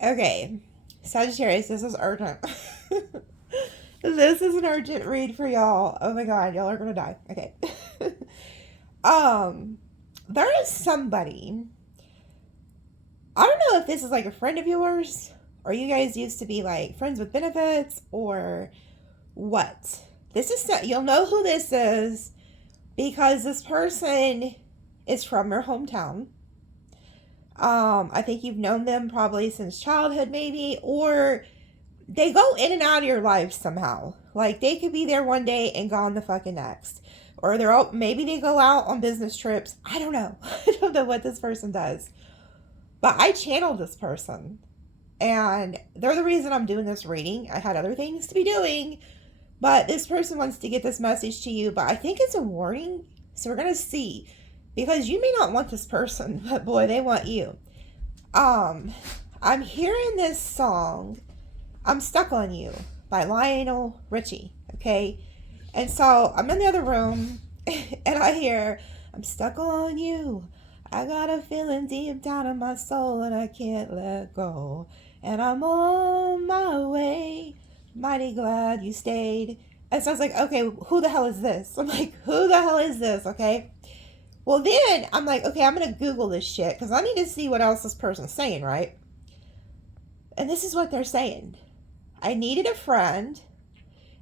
Okay, Sagittarius, this is urgent. This is an urgent read for y'all. Oh my god, y'all are gonna die. Okay. um, there is somebody. I don't know if this is like a friend of yours, or you guys used to be like friends with benefits, or what. This is you'll know who this is because this person is from your hometown. I think you've known them probably since childhood, maybe, or they go in and out of your life somehow. Like they could be there one day and gone the fucking next, or they're all, maybe they go out on business trips. I don't know. I don't know what this person does, but I channeled this person, and they're the reason I'm doing this reading. I had other things to be doing, but this person wants to get this message to you. But I think it's a warning, so we're gonna see, because you may not want this person, but boy, they want you. Um, I'm hearing this song, I'm Stuck on You by Lionel Richie, okay? And so I'm in the other room and I hear, I'm stuck on you. I got a feeling deep down in my soul and I can't let go. And I'm on my way, mighty glad you stayed. And so I was like, okay, who the hell is this? I'm like, who the hell is this, okay? Well, then I'm like, okay, I'm going to Google this shit because I need to see what else this person's saying, right? And this is what they're saying. I needed a friend,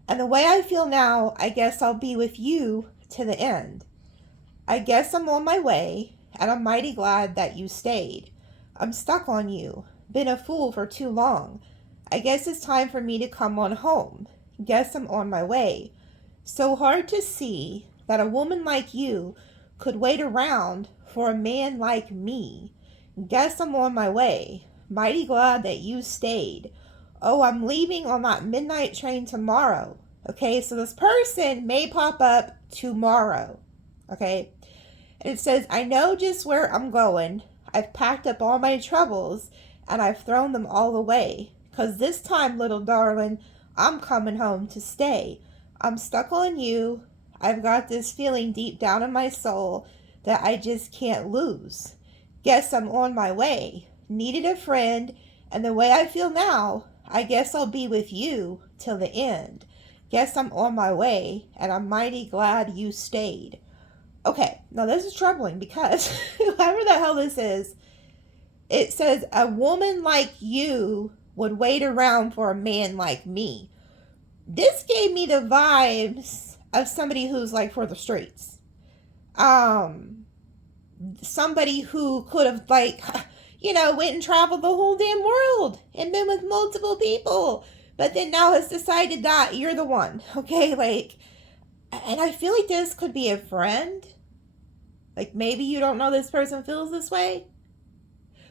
and the way I feel now, I guess I'll be with you to the end. I guess I'm on my way, and I'm mighty glad that you stayed. I'm stuck on you, been a fool for too long. I guess it's time for me to come on home. Guess I'm on my way. So hard to see that a woman like you could wait around for a man like me. Guess I'm on my way. Mighty glad that you stayed. Oh, I'm leaving on that midnight train tomorrow. Okay, so this person may pop up tomorrow. Okay, and it says, I know just where I'm going. I've packed up all my troubles and I've thrown them all away. 'Cause this time, little darling, I'm coming home to stay. I'm stuck on you. I've got this feeling deep down in my soul that I just can't lose. Guess I'm on my way. Needed a friend, and the way I feel now, I guess I'll be with you till the end. Guess I'm on my way, and I'm mighty glad you stayed. Okay, now this is troubling because whoever the hell this is, it says a woman like you would wait around for a man like me. This gave me the vibes of somebody who's like for the streets. Somebody who could have like, went and traveled the whole damn world and been with multiple people, but then now has decided that you're the one, okay? Like, and I feel like this could be a friend. Like maybe you don't know this person feels this way,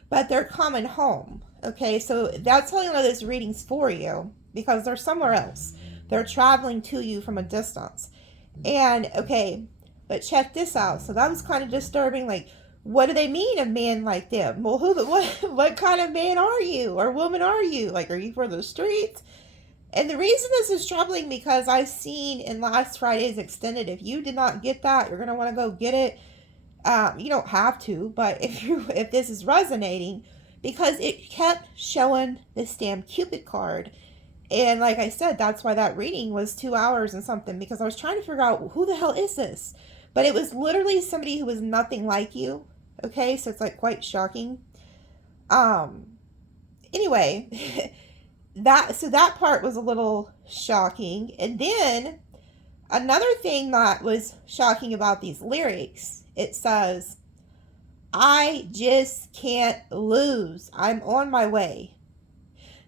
but they're coming home, okay? So that's how you know this reading's for you because they're somewhere else. They're traveling to you from a distance. And okay, but check this out. So that was kind of disturbing. Like, what do they mean a man like them? Well, what kind of man are you or woman are you? Like, are you for the streets? And the reason this is troubling because I've seen in last Friday's extended, if you did not get that, you're gonna want to go get it. You don't have to, but if this is resonating, because it kept showing this damn Cupid card. And like I said, that's why that reading was 2 hours and something, because I was trying to figure out who the hell is this? But it was literally somebody who was nothing like you. Okay, so it's like quite shocking. Anyway, that part was a little shocking. And then another thing that was shocking about these lyrics, it says, I just can't lose. I'm on my way.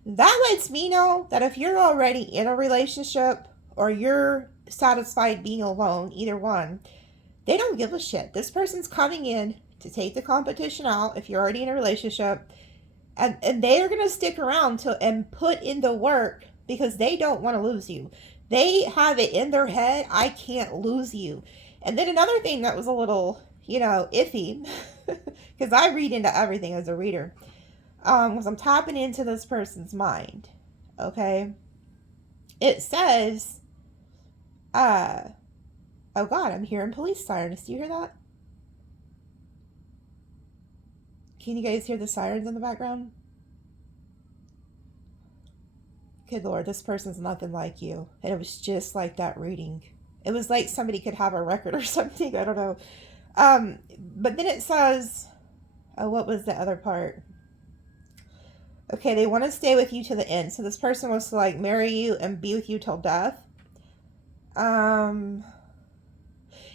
That lets me know that if you're already in a relationship or you're satisfied being alone, either one, they don't give a shit. This person's coming in to take the competition out if you're already in a relationship, and they are going to stick around and put in the work because they don't want to lose you. They have it in their head, I can't lose you. And then another thing that was a little, iffy, because I read into everything as a reader, was I'm tapping into this person's mind. Okay, it says, oh God, I'm hearing police sirens. Do you hear that? Can you guys hear the sirens in the background? Good Lord, this person's nothing like you. And it was just like that reading. It was like somebody could have a record or something. I don't know. But then it says, oh, what was the other part? Okay, they want to stay with you to the end. So this person wants to like marry you and be with you till death. And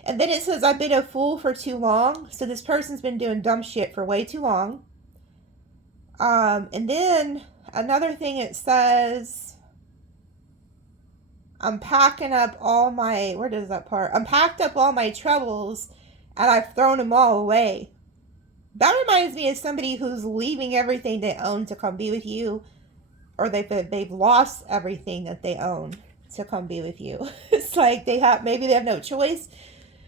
then it says, I've been a fool for too long. So this person's been doing dumb shit for way too long. And then another thing it says, I'm packing up all my, where does that part? I'm packed up all my troubles and I've thrown them all away. That reminds me of somebody who's leaving everything they own to come be with you, or they've lost everything that they own to come be with you. It's like maybe they have no choice.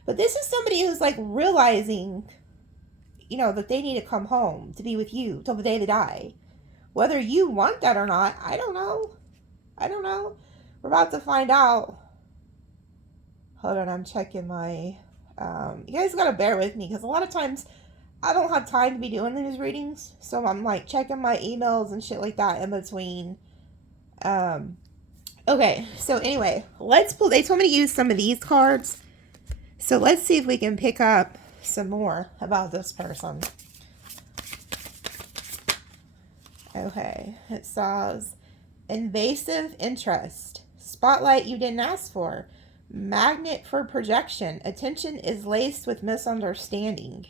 But this is somebody who's like realizing, you know, that they need to come home to be with you till the day they die. Whether you want that or not, I don't know. I don't know. We're about to find out. Hold on, I'm checking my... you guys gotta bear with me, because a lot of times I don't have time to be doing these readings. So I'm like checking my emails and shit like that in between. Okay, so anyway, let's pull... They told me to use some of these cards. So let's see if we can pick up some more about this person. Okay, it says, invasive interest, spotlight you didn't ask for, magnet for projection, attention is laced with misunderstanding.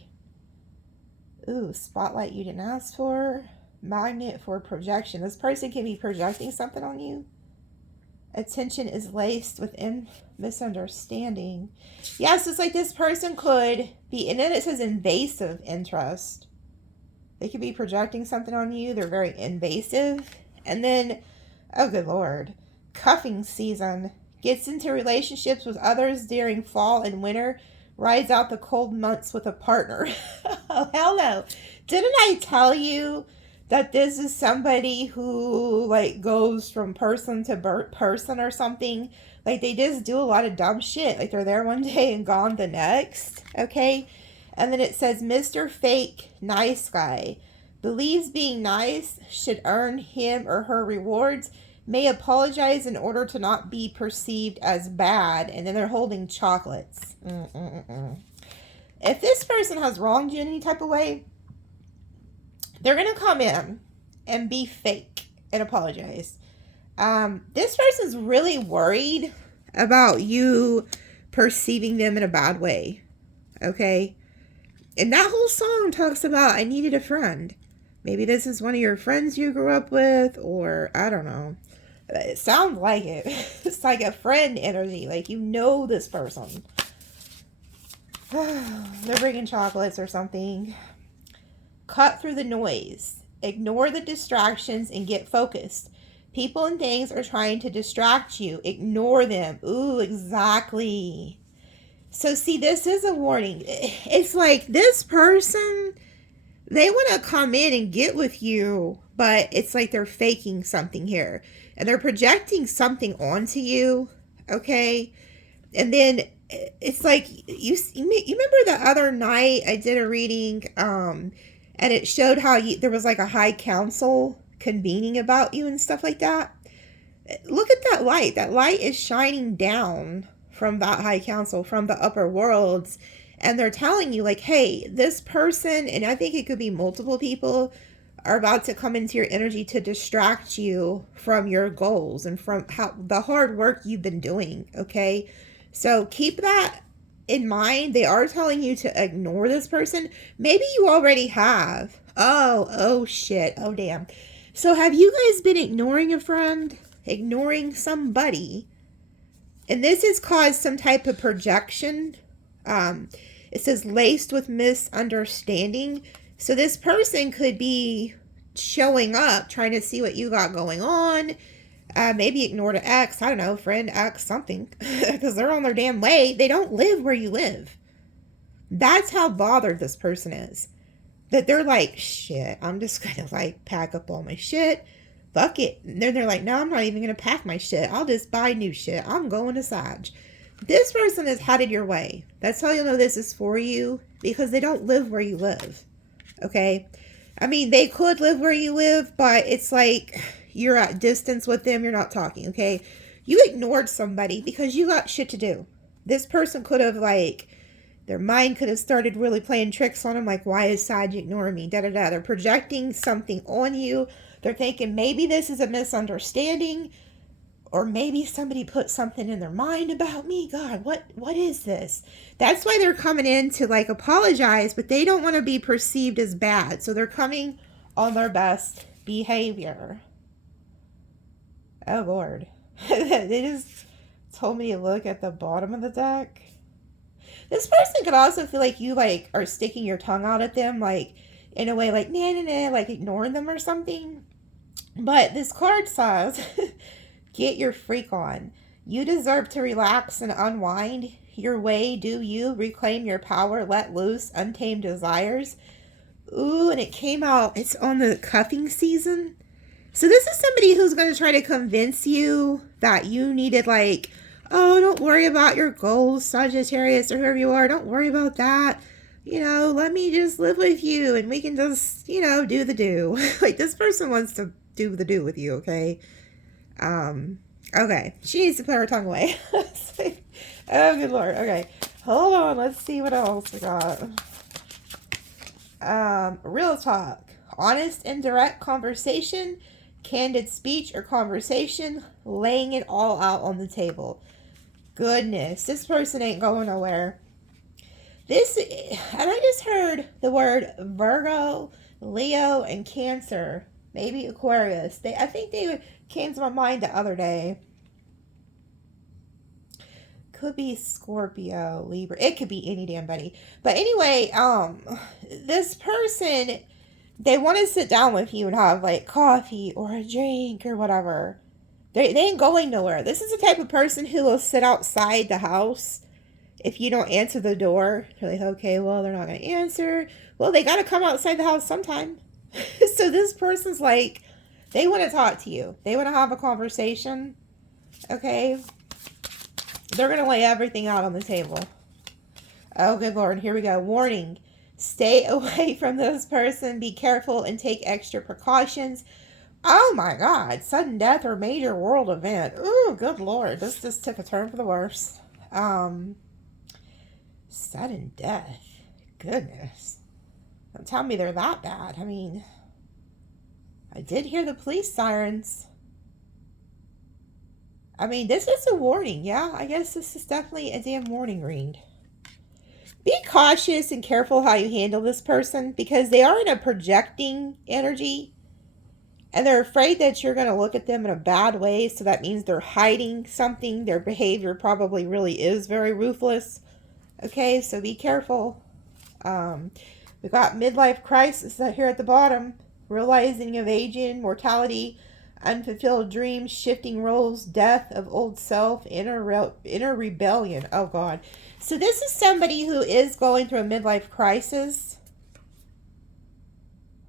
Ooh, spotlight you didn't ask for, magnet for projection. This person can be projecting something on you. Attention is laced with misunderstanding. Yes, it's like this person could be, and then it says invasive interest. They could be projecting something on you. They're very invasive. And then, oh good Lord, cuffing season. Gets into relationships with others during fall and winter. Rides out the cold months with a partner. Oh, hell no. Didn't I tell you that this is somebody who like goes from person to person or something? Like they just do a lot of dumb shit. Like they're there one day and gone the next. Okay. And then it says, Mr. Fake Nice Guy believes being nice should earn him or her rewards, may apologize in order to not be perceived as bad. And then they're holding chocolates. If this person has wronged you in any type of way, they're going to come in and be fake and apologize. This person's really worried about you perceiving them in a bad way. Okay? And that whole song talks about, I needed a friend. Maybe this is one of your friends you grew up with, or I don't know. It sounds like it. It's like a friend energy. Like you know this person. They're bringing chocolates or something. Cut through the noise. Ignore the distractions and get focused. People and things are trying to distract you. Ignore them. Ooh, exactly. So see, this is a warning. It's like this person, they want to come in and get with you, but it's like they're faking something here. And they're projecting something onto you, okay? And then it's like, you remember the other night I did a reading, and it showed how there was like a high council convening about you and stuff like that. Look at that light. That light is shining down from that high council, from the upper worlds, and they're telling you like, hey, this person, and I think it could be multiple people, are about to come into your energy to distract you from your goals and from the hard work you've been doing. Okay, so keep that in mind. They are telling you to ignore this person. Maybe you already have. Oh shit, oh damn. So have you guys been ignoring a friend, ignoring somebody? And this has caused some type of projection. It says laced with misunderstanding. So this person could be showing up, trying to see what you got going on. Maybe ignored an ex. I don't know, friend, ex, something. Because they're on their damn way. They don't live where you live. That's how bothered this person is. That they're like, shit, I'm just going to like pack up all my shit. Fuck it. And then they're like, no, I'm not even going to pack my shit. I'll just buy new shit. I'm going to Sag. This person is headed your way. That's how you'll know this is for you. Because they don't live where you live. Okay? I mean, they could live where you live. But it's like, You're at distance with them. You're not talking, okay? You ignored somebody because you got shit to do. This person could have, like, their mind could have started really playing tricks on them, like, why is Sag ignoring me? Da-da-da. They're projecting something on you. They're thinking maybe this is a misunderstanding, or maybe somebody put something in their mind about me. God, what is this? That's why they're coming in to, like, apologize, but they don't want to be perceived as bad. So they're coming on their best behavior. Oh, Lord. They just told me to look at the bottom of the deck. This person could also feel like you, like, are sticking your tongue out at them, like, in a way, like, nah, nah, nah, like, ignoring them or something. But this card says, get your freak on. You deserve to relax and unwind. Your way, do you. Reclaim your power. Let loose untamed desires. Ooh, and it came out. It's on the cuffing season. So this is somebody who's going to try to convince you that you needed, like, oh, don't worry about your goals, Sagittarius, or whoever you are. Don't worry about that. You know, let me just live with you and we can just, you know, do the do. Like, this person wants to do the do with you, okay? Okay. She needs to put her tongue away. Oh, good Lord. Okay. Hold on. Let's see what else we got. Real talk. Honest and direct conversation. Candid speech or conversation. Laying it all out on the table. Goodness. This person ain't going nowhere. This, and I just heard the word Virgo, Leo, and Cancer. Maybe Aquarius. I think they came to my mind the other day. Could be Scorpio, Libra. It could be any damn buddy. But anyway, this person, they want to sit down with you and have, like, coffee or a drink or whatever. They ain't going nowhere. This is the type of person who will sit outside the house if you don't answer the door. They're like, okay, well, they're not going to answer. Well, they got to come outside the house sometime. So this person's like, they want to talk to you. They want to have a conversation. Okay? They're going to lay everything out on the table. Oh, good Lord. Here we go. Warning. Stay away from this person. Be careful and take extra precautions. Oh, my God. Sudden death or major world event. Ooh, good Lord. This just took a turn for the worse. Sudden death. Goodness. Don't tell me they're that bad. I mean, I did hear the police sirens. I mean, this is a warning. Yeah, I guess this is definitely a damn warning read. Be cautious and careful how you handle this person because they are in a projecting energy and they're afraid that you're going to look at them in a bad way. So that means they're hiding something. Their behavior probably really is very ruthless. Okay, so be careful. We got midlife crisis here at the bottom. Realizing of aging, mortality, unfulfilled dreams, shifting roles, death of old self, inner rebellion. Oh, God. So this is somebody who is going through a midlife crisis.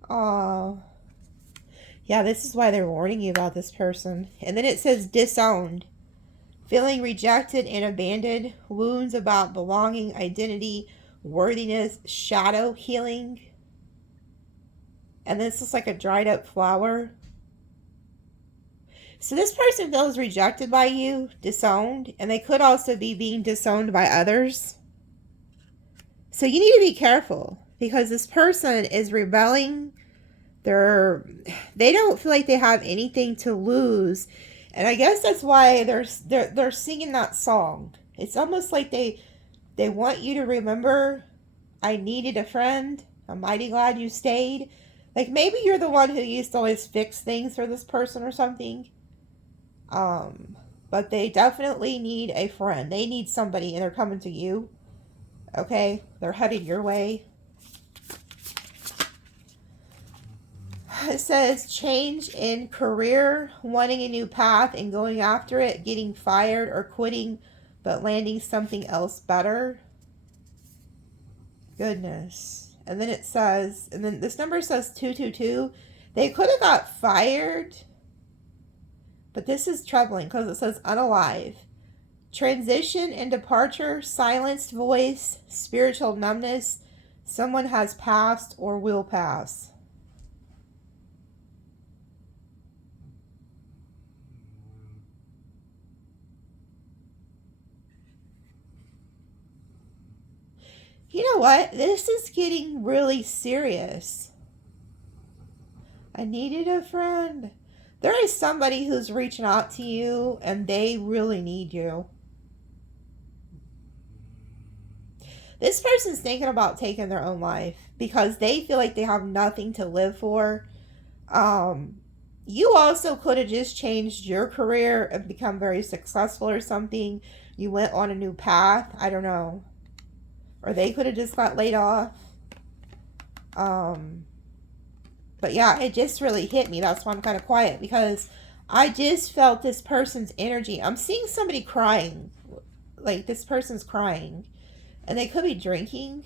Oh. Yeah, this is why they're warning you about this person. And then it says disowned. Feeling rejected and abandoned. Wounds about belonging, identity, worthiness, shadow healing. And this is like a dried up flower. So this person feels rejected by you, disowned, and they could also be being disowned by others. So you need to be careful because this person is rebelling. They don't feel like they have anything to lose. And I guess that's why they're singing that song. It's almost like they want you to remember, I needed a friend. I'm mighty glad you stayed. Like maybe you're the one who used to always fix things for this person or something. But they definitely need a friend. They need somebody and they're coming to you. Okay? They're headed your way. It says change in career, wanting a new path and going after it, getting fired or quitting, but landing something else better. Goodness. And then it says, and then this number says 222. They could have got fired, but this is troubling because it says unalive. Transition and departure, silenced voice, spiritual numbness. Someone has passed or will pass. You know what? This is getting really serious. I needed a friend. There is somebody who's reaching out to you and they really need you. This person's thinking about taking their own life because they feel like they have nothing to live for. You also could have just changed your career and become very successful or something. You went on a new path. I don't know. Or they could have just got laid off. But yeah, it just really hit me. That's why I'm kind of quiet, because I just felt this person's energy. I'm seeing somebody crying. Like, this person's crying. And they could be drinking.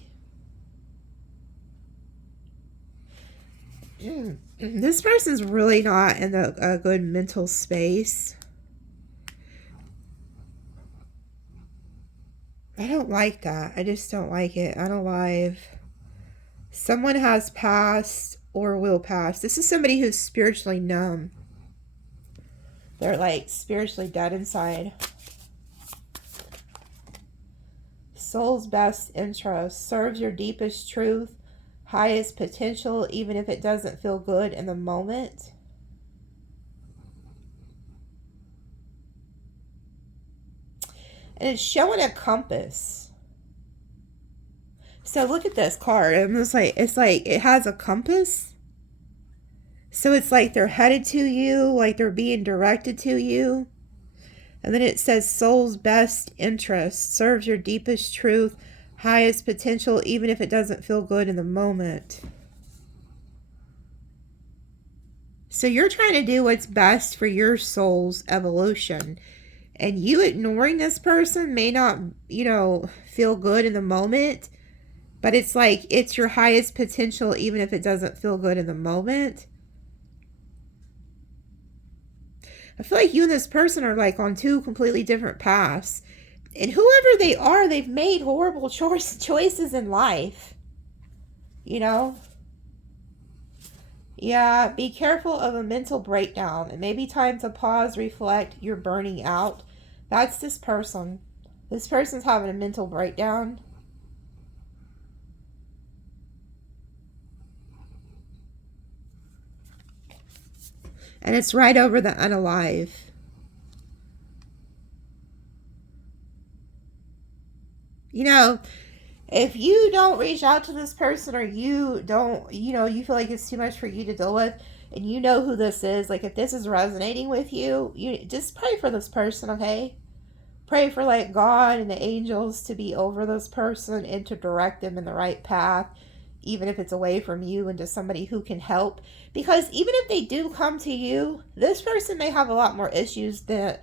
This person's really not in a good mental space. I don't like that. I just don't like it. Unalive. Someone has passed or will pass. This is somebody who's spiritually numb. They're like spiritually dead inside. Soul's best interest. Serves your deepest truth. Highest potential, even if it doesn't feel good in the moment. And it's showing a compass. So look at this card. It's like it has a compass. So it's like they're headed to you, like they're being directed to you. And then it says soul's best interest, serves your deepest truth, highest potential, even if it doesn't feel good in the moment. So you're trying to do what's best for your soul's evolution. And you ignoring this person may not, feel good in the moment. But it's like it's your highest potential, even if it doesn't feel good in the moment. I feel like you and this person are like on two completely different paths. And whoever they are, they've made horrible choices in life. Yeah, be careful of a mental breakdown. It may be time to pause, reflect. You're burning out. That's this person. This person's having a mental breakdown. And it's right over the unalive. If you don't reach out to this person, or you don't, you feel like it's too much for you to deal with, and you know who this is, like if this is resonating with you, you just pray for this person, okay? Pray for like God and the angels to be over this person and to direct them in the right path, even if it's away from you and to somebody who can help. Because even if they do come to you, this person may have a lot more issues than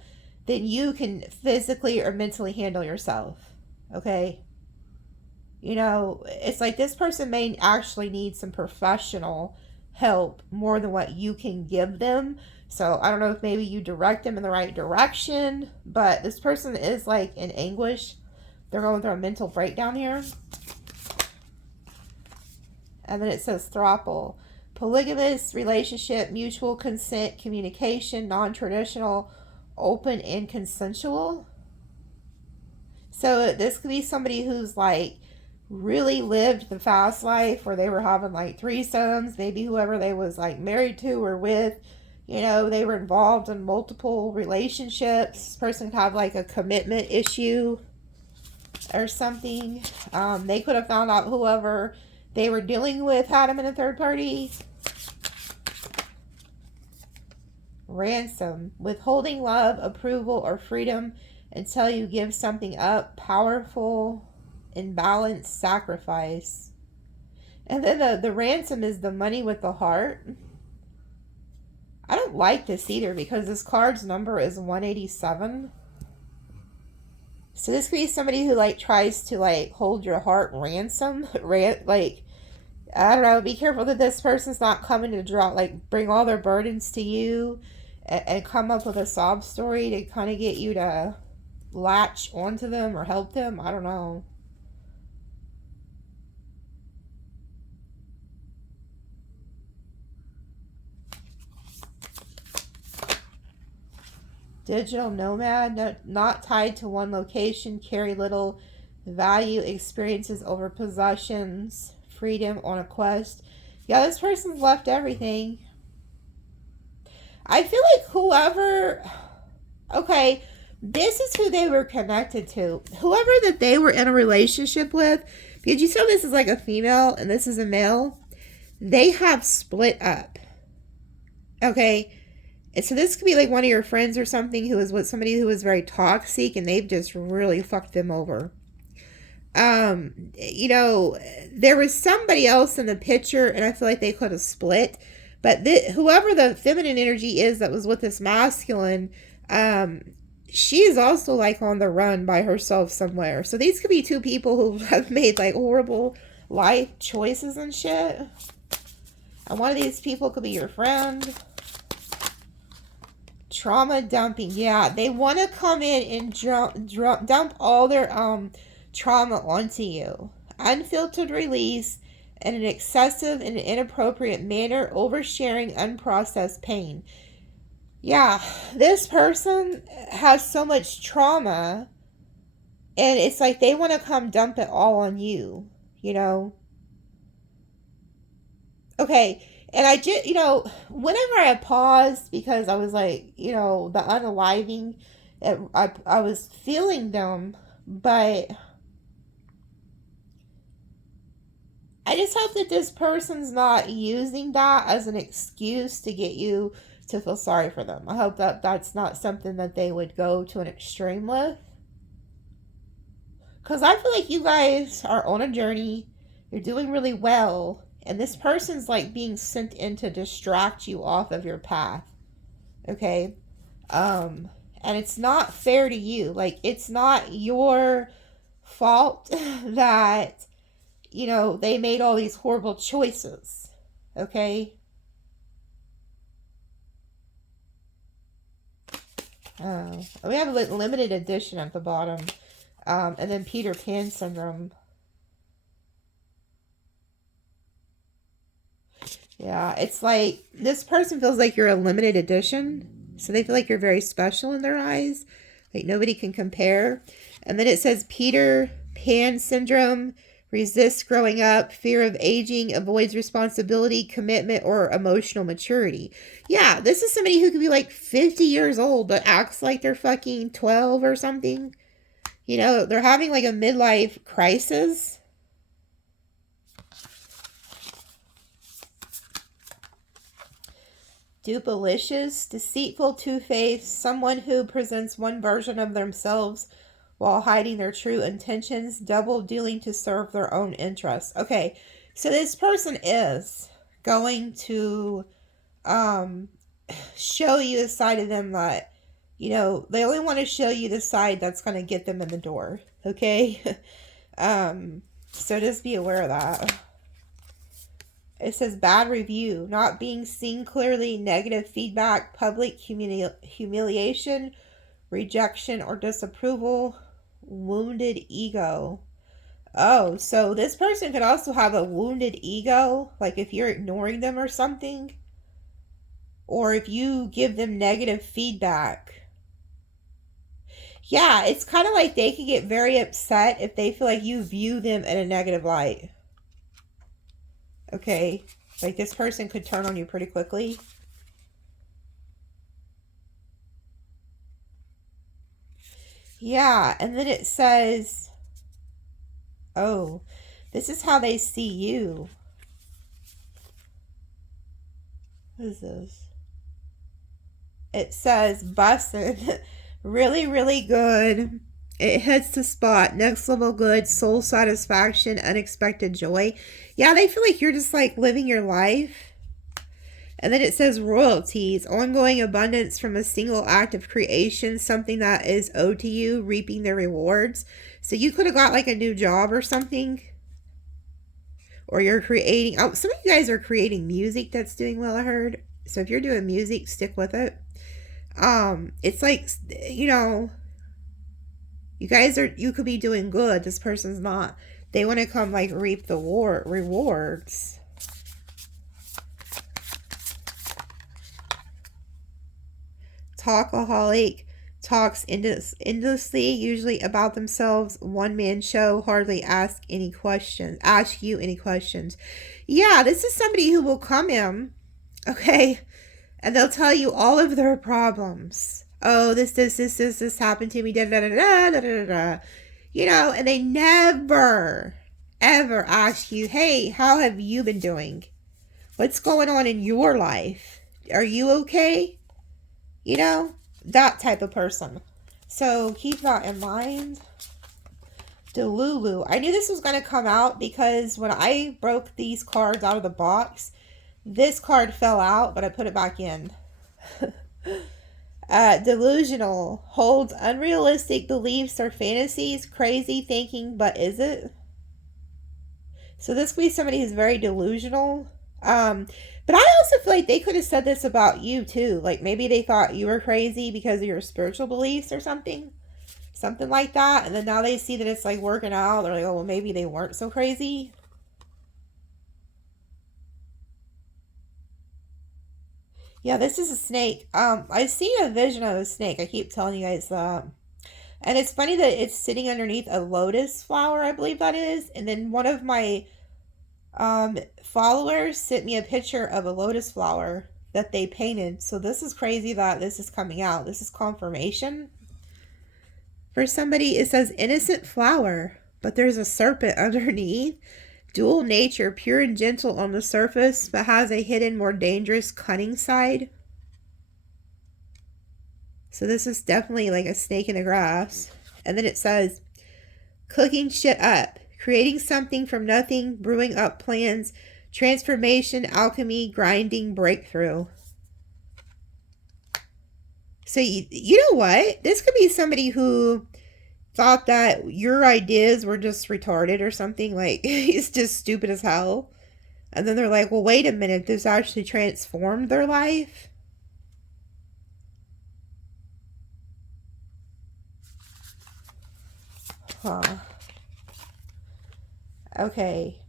you can physically or mentally handle yourself. Okay? It's like this person may actually need some professional help more than what you can give them. So I don't know if maybe you direct them in the right direction, but this person is like in anguish. They're going through a mental breakdown here. And then it says throuple. Polygamous relationship, mutual consent, communication, non-traditional, open, and consensual. So this could be somebody who's like really lived the fast life where they were having like threesomes. Maybe whoever they was like married to or with, they were involved in multiple relationships. This person could have like a commitment issue or something. They could have found out whoever they were dealing with had them in a third party. Ransom. Withholding love, approval, or freedom until you give something up. Powerful, imbalanced sacrifice. And then the ransom is the money with the heart. I don't like this either because this card's number is 187. So this could be somebody who like tries to like hold your heart ransom. I don't know, be careful that this person's not coming to bring all their burdens to you and come up with a sob story to kind of get you to latch onto them or help them. I don't know. Digital nomad, not tied to one location, carry little Value experiences over possessions. Freedom on a quest. Yeah, this person's left everything. I feel like whoever... Okay, this is who they were connected to. Whoever that they were in a relationship with, because you saw this is like a female and this is a male, they have split up. Okay, and so this could be like one of your friends or something who is with somebody who is very toxic and they've just really fucked them over. You know, there was somebody else in the picture and I feel like they could have split. But whoever the feminine energy is that was with this masculine, she is also like on the run by herself somewhere. So these could be two people who have made like horrible life choices and shit. And one of these people could be your friend. Trauma dumping. Yeah, they want to come in and dump all their trauma onto you. Unfiltered release in an excessive and inappropriate manner, oversharing unprocessed pain. Yeah, this person has so much trauma and it's like they want to come dump it all on you, you know? Okay, and I just, you know, whenever I paused because I was like, you know, the unaliving, I was feeling them, but I just hope that this person's not using that as an excuse to get you to feel sorry for them. I hope that that's not something that they would go to an extreme with. Because I feel like you guys are on a journey. You're doing really well. And this person's like being sent in to distract you off of your path. Okay? And it's not fair to you. Like, it's not your fault that, you know, they made all these horrible choices. Okay? We have a limited edition at the bottom. And then Peter Pan syndrome. Yeah, it's like this person feels like you're a limited edition. So they feel like you're very special in their eyes. Like nobody can compare. And then it says Peter Pan syndrome. Resists growing up, fear of aging, avoids responsibility, commitment, or emotional maturity. Yeah, this is somebody who could be like 50 years old, but acts like they're fucking 12 or something. You know, they're having like a midlife crisis. Dupalicious, deceitful, two-faced, someone who presents one version of themselves while hiding their true intentions, double dealing to serve their own interests. Okay, so this person is going to show you a side of them that, you know, they only want to show you the side that's going to get them in the door. Okay? So just be aware of that. It says bad review, not being seen clearly, negative feedback, public humiliation, rejection or disapproval, wounded ego. Oh, so this person could also have a wounded ego, like if you're ignoring them or something, or if you give them negative feedback. Yeah, it's kind of like they could get very upset if they feel like you view them in a negative light. Okay, like this person could turn on you pretty quickly. Yeah, and then it says, oh, this is how they see you. What is this? It says, busted. Really, really good. It hits the spot. Next level good. Soul satisfaction. Unexpected joy. Yeah, they feel like you're just like living your life. And then it says royalties, ongoing abundance from a single act of creation, something that is owed to you, reaping the rewards. So you could have got like a new job or something. Or you're creating, oh, some of you guys are creating music that's doing well, I heard. So if you're doing music, stick with it. It's like, you know, you could be doing good. This person's not. They want to come like reap the rewards. Talkaholic, talks endlessly, usually about themselves, one-man show, hardly ask you any questions. Yeah, this is somebody who will come in, okay, and they'll tell you all of their problems. Oh, this happened to me, da da da da da da da. And they never, ever ask you, hey, how have you been doing? What's going on in your life? Are you okay? That type of person. So keep that in mind. Delulu. I knew this was going to come out because when I broke these cards out of the box, this card fell out, but I put it back in. Delusional. Holds unrealistic beliefs or fantasies. Crazy thinking, but is it? So this could be somebody who's very delusional. But I also feel like they could have said this about you too. Like maybe they thought you were crazy because of your spiritual beliefs or something. Something like that. And then now they see that it's like working out. They're like, oh, well, maybe they weren't so crazy. Yeah, this is a snake. I've seen a vision of a snake. I keep telling you guys that. And it's funny that it's sitting underneath a lotus flower, I believe that is. And then one of my followers sent me a picture of a lotus flower that they painted. So this is crazy that this is coming out. This is confirmation. For somebody, it says innocent flower, but there's a serpent underneath. Dual nature, pure and gentle on the surface, but has a hidden, more dangerous, cunning side. So this is definitely like a snake in the grass. And then it says, cooking shit up, creating something from nothing, brewing up plans, transformation, alchemy, grinding, breakthrough. So you know what? This could be somebody who thought that your ideas were just retarded or something. Like, he's just stupid as hell. And then they're like, well, wait a minute. This actually transformed their life. Huh. Okay.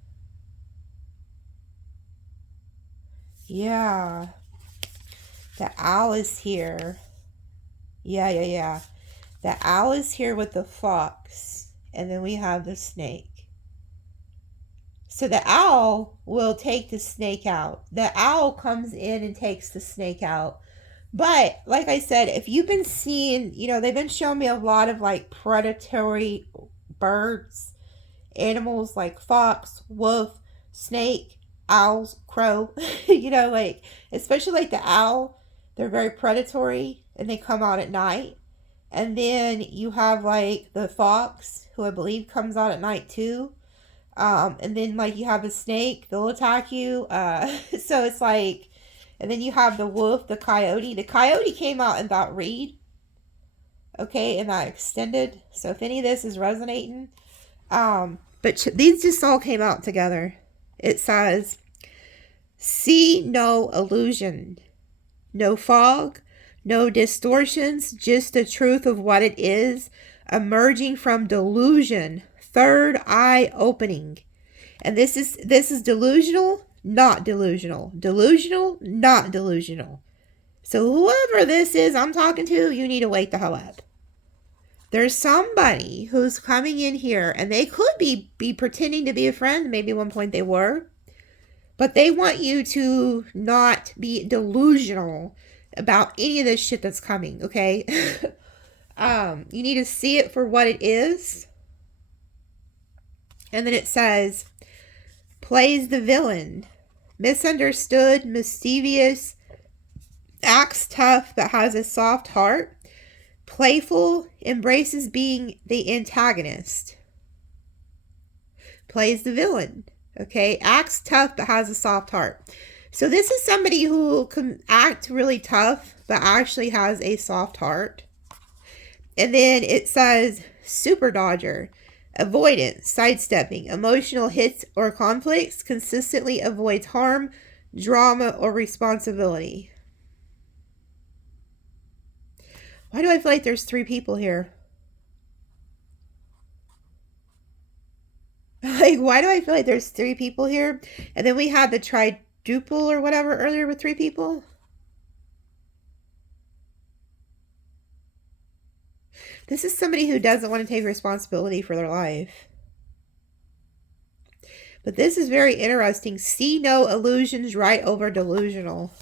Yeah. The owl is here. Yeah. The owl is here with the fox. And then we have the snake. So the owl will take the snake out. The owl comes in and takes the snake out. But like I said, if you've been seeing, they've been showing me a lot of like predatory birds, animals like fox, wolf, snake, owls, crow, like especially like the owl, they're very predatory and they come out at night. And then you have like the fox, who I believe comes out at night too. And then like you have the snake, they'll attack you. So it's like, and then you have the wolf, the coyote. The coyote came out in that read. Okay, and that extended. So if any of this is resonating, but these just all came out together. It says, see no illusion, no fog, no distortions, just the truth of what it is, emerging from delusion, third eye opening. And this is delusional, not delusional. Delusional, not delusional. So whoever this is I'm talking to, you need to wake the hell up. There's somebody who's coming in here, and they could be pretending to be a friend. Maybe at one point they were. But they want you to not be delusional about any of this shit that's coming, okay? You need to see it for what it is. And then it says, plays the villain. Misunderstood, mischievous, acts tough but has a soft heart. Playful, embraces being the antagonist. Plays the villain. Okay, acts tough but has a soft heart. So this is somebody who can act really tough but actually has a soft heart. And then it says super dodger. Avoidance, sidestepping, emotional hits or conflicts, consistently avoids harm, drama, or responsibility. Why do I feel like there's 3 people here? Like, why do I feel like there's 3 people here? And then we had the triduple or whatever earlier with 3 people. This is somebody who doesn't want to take responsibility for their life. But this is very interesting. See no illusions, right over delusional.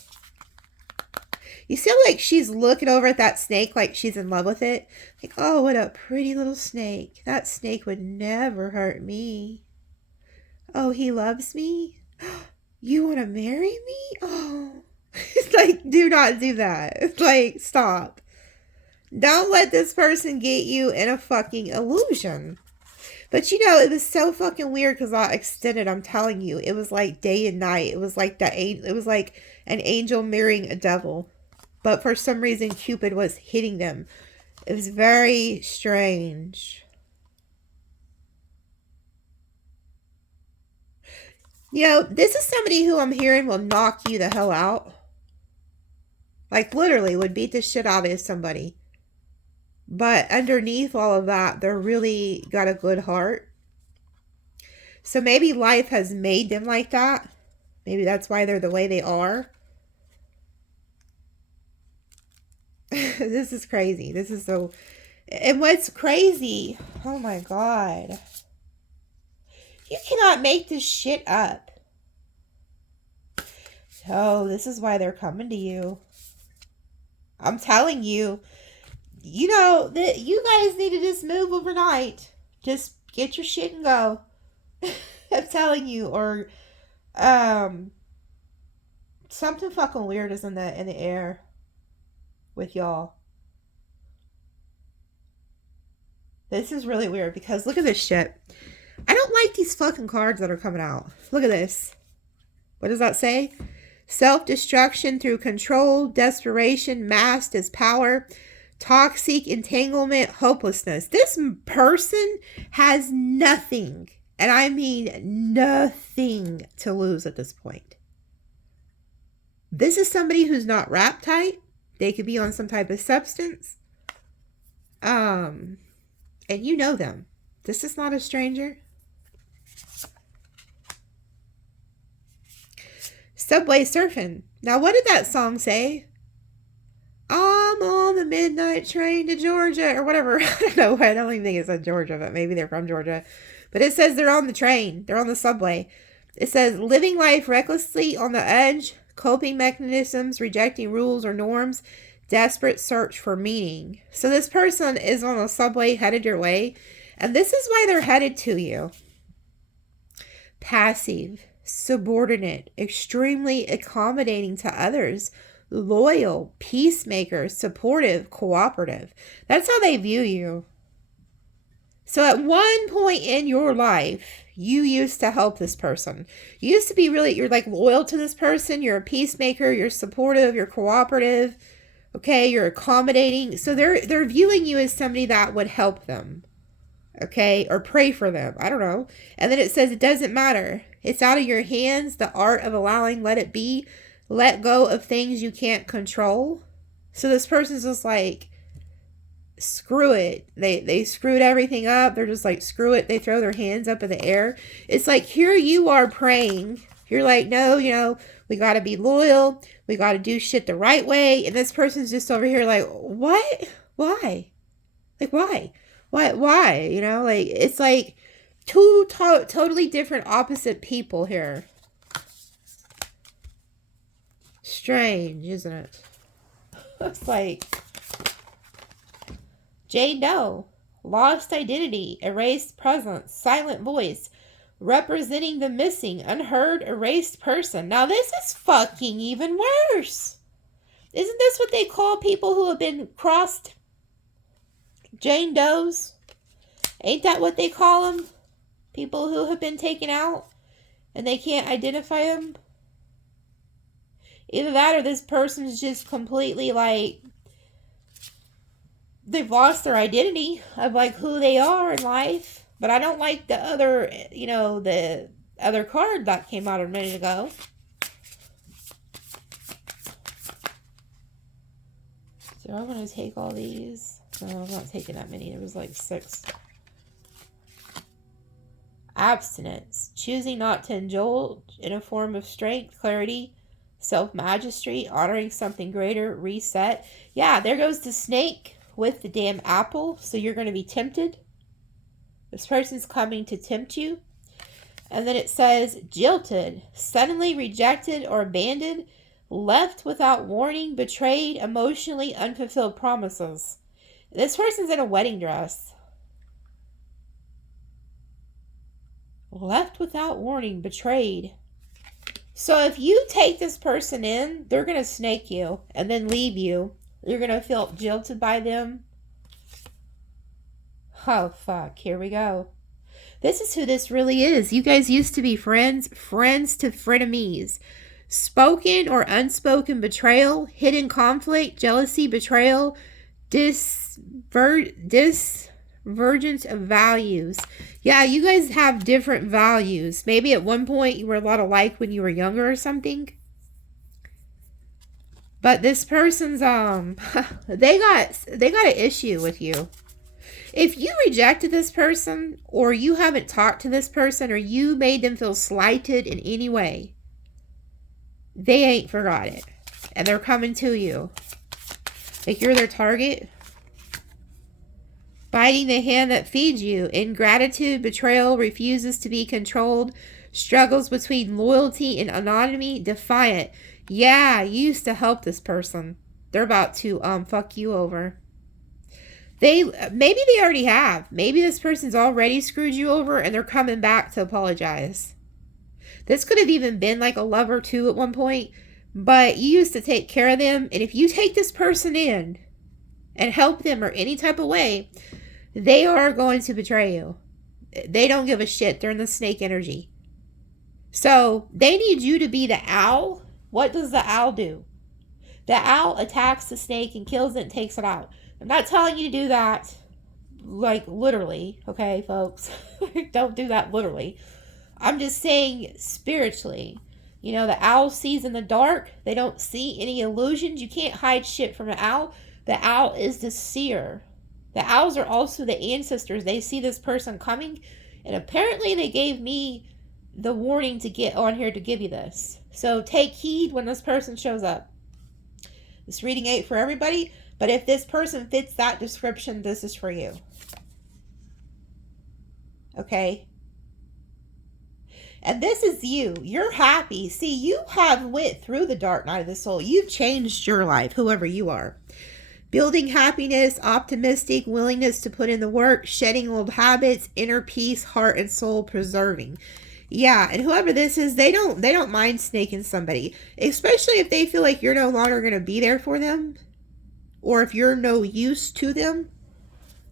You feel like she's looking over at that snake like she's in love with it. Like, oh, what a pretty little snake. That snake would never hurt me. Oh, he loves me? You want to marry me? Oh. It's like, do not do that. It's like, stop. Don't let this person get you in a fucking illusion. But you know, it was so fucking weird because I extended, I'm telling you. It was like day and night. It was like it was like an angel marrying a devil. But for some reason, Cupid was hitting them. It was very strange. You know, this is somebody who I'm hearing will knock you the hell out. Like, literally, would beat the shit out of somebody. But underneath all of that, they're really got a good heart. So maybe life has made them like that. Maybe that's why they're the way they are. This is crazy. This is so... And what's crazy... Oh my God. You cannot make this shit up. Oh, this is why they're coming to you. I'm telling you. You know, that you guys need to just move overnight. Just get your shit and go. I'm telling you. Or something fucking weird is in the air with y'all. This is really weird because look at this shit. I don't like these fucking cards that are coming out. Look at this. What does that say? Self-destruction through control, desperation, masked as power, toxic entanglement, hopelessness. This person has nothing, and I mean nothing to lose at this point. This is somebody who's not wrapped tight. They could be on some type of substance. And you know them. This is not a stranger. Subway surfing. Now, what did that song say? I'm on the midnight train to Georgia or whatever. I don't know. I don't even think it said Georgia, but maybe they're from Georgia. But it says they're on the train. They're on the subway. It says living life recklessly on the edge, coping mechanisms, rejecting rules or norms, desperate search for meaning. So this person is on a subway headed your way. And this is why they're headed to you. Passive, subordinate, extremely accommodating to others, loyal, peacemaker, supportive, cooperative. That's how they view you. So at one point in your life, you used to help this person. You used to be really, you're like loyal to this person. You're a peacemaker. You're supportive. You're cooperative. Okay. You're accommodating. So they're viewing you as somebody that would help them. Okay. Or pray for them. I don't know. And then it says it doesn't matter. It's out of your hands. The art of allowing, let it be. Let go of things you can't control. So this person's just like, screw it. They screwed everything up. They're just like, screw it. They throw their hands up in the air. It's like, here you are praying. You're like, no, you know, we got to be loyal. We got to do shit the right way. And this person's just over here like, what? Why? Like, why? Why? You know, like, it's like two totally different opposite people here. Strange, isn't it? It's like... Jane Doe, lost identity, erased presence, silent voice, representing the missing, unheard, erased person. Now this is fucking even worse. Isn't this what they call people who have been crossed? Jane Does? Ain't that what they call them? People who have been taken out and they can't identify them? Either that or this person's just completely like... They've lost their identity of like who they are in life. But I don't like the other, you know, the other card that came out a minute ago. So I'm going to take all these. No, I'm not taking that many. There was like 6. Abstinence. Choosing not to indulge in a form of strength, clarity, self-mastery, honoring something greater, reset. Yeah, there goes the snake. with the damn apple, so you're going to be tempted. This person's coming to tempt you. And then it says, jilted, suddenly rejected or abandoned, left without warning, betrayed, emotionally unfulfilled promises. This person's in a wedding dress. Left without warning, betrayed. So if you take this person in, they're going to snake you and then leave you. You're going to feel jilted by them. Oh, fuck. Here we go. This is who this really is. You guys used to be friends. Friends to frenemies. Spoken or unspoken betrayal. Hidden conflict. Jealousy. Betrayal. Divergence of values. Yeah, you guys have different values. Maybe at one point you were a lot alike when you were younger or something. But this person's they got an issue with you. If you rejected this person, or you haven't talked to this person, or you made them feel slighted in any way, they ain't forgot it. And they're coming to you. Like you're their target. Biting the hand that feeds you. Ingratitude, betrayal, refuses to be controlled. Struggles between loyalty and anonymity. Defiant. Yeah, you used to help this person. They're about to fuck you over. Maybe they already have. Maybe this person's already screwed you over and they're coming back to apologize. This could have even been like a lover too at one point. But you used to take care of them. And if you take this person in and help them or any type of way, they are going to betray you. They don't give a shit. They're in the snake energy. So they need you to be the owl. What does the owl do? The owl attacks the snake and kills it and takes it out. I'm not telling you to do that, like, literally, okay, folks? Don't do that literally. I'm just saying spiritually. You know, the owl sees in the dark. They don't see any illusions. You can't hide shit from an owl. The owl is the seer. The owls are also the ancestors. They see this person coming, and apparently they gave me the warning to get on here to give you this. So take heed when this person shows up. This reading ain't for everybody. But if this person fits that description, this is for you. Okay? And this is you. You're happy. See, you have went through the dark night of the soul. You've changed your life, whoever you are. Building happiness, optimistic, willingness to put in the work, shedding old habits, inner peace, heart and soul preserving. Yeah, and whoever this is, they don't mind snaking somebody. Especially if they feel like you're no longer going to be there for them. Or if you're no use to them.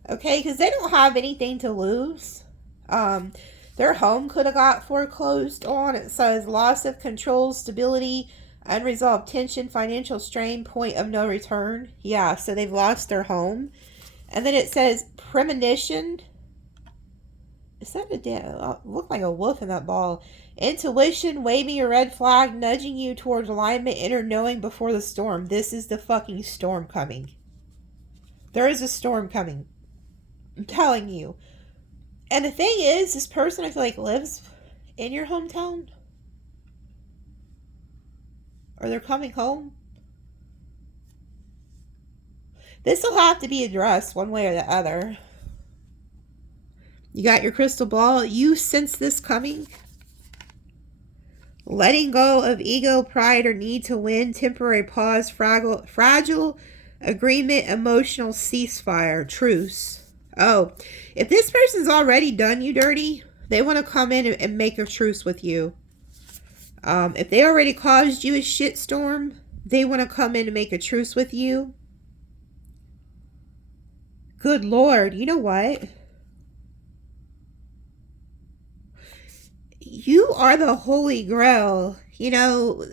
Okay, because they don't have anything to lose. Their home could have got foreclosed on. It says loss of control, stability, unresolved tension, financial strain, point of no return. Yeah, so they've lost their home. And then it says premonition. Is that a look like a wolf in that ball? Intuition, waving a red flag, nudging you towards alignment, inner knowing before the storm. This is the fucking storm coming. There is a storm coming. I'm telling you. And the thing is, this person I feel like lives in your hometown. Or they're coming home. This will have to be addressed one way or the other. You got your crystal ball. You sense this coming. Letting go of ego, pride, or need to win. Temporary pause. Fragile agreement. Emotional ceasefire. Truce. Oh, if this person's already done you dirty, they want to come in and make a truce with you. If they already caused you a shitstorm, they want to come in and make a truce with you. Good Lord. You know what? You are the Holy Grail. You know,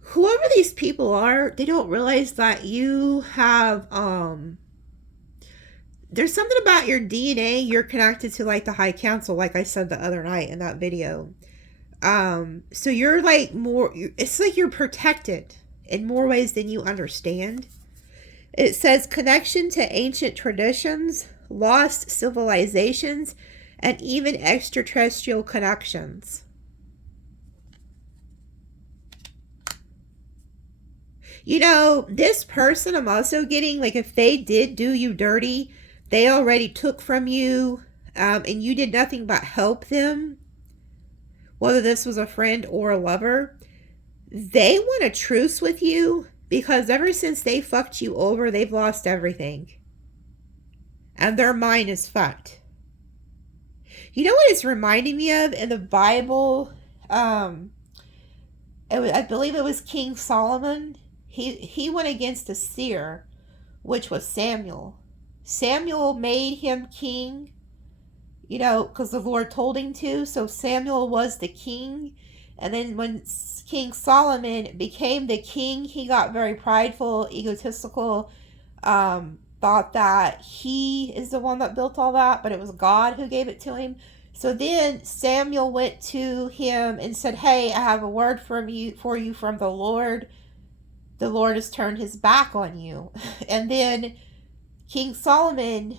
whoever these people are, they don't realize that you have, there's something about your DNA. You're connected to like the High Council, like I said the other night in that video. So you're like it's like you're protected in more ways than you understand. It says connection to ancient traditions, lost civilizations, and even extraterrestrial connections. This person I'm also getting, like, if they did do you dirty, they already took from you, and you did nothing but help them, whether this was a friend or a lover, they want a truce with you because ever since they fucked you over, they've lost everything. And their mind is fucked. You know what it's reminding me of in the Bible? I believe it was King Solomon. He went against a seer, which was Samuel. Samuel made him king, because the Lord told him to. So Samuel was the king. And then when King Solomon became the king, he got very prideful, egotistical, thought that he is the one that built all that, but it was God who gave it to him. So then Samuel went to him and said, "Hey, I have a word for you from the Lord. The Lord has turned his back on you." And then King Solomon,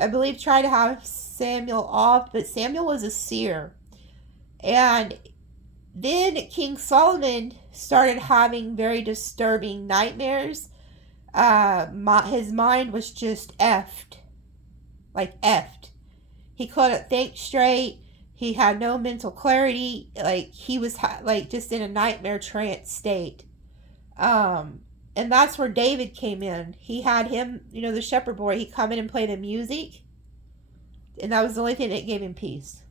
I believe, tried to have Samuel off, but Samuel was a seer. And then King Solomon started having very disturbing nightmares. His mind was just effed. Like effed. He couldn't think straight. He had no mental clarity. Like he was like just in a nightmare trance state. And that's where David came in. He had him, the shepherd boy, he'd come in and play the music. And that was the only thing that gave him peace.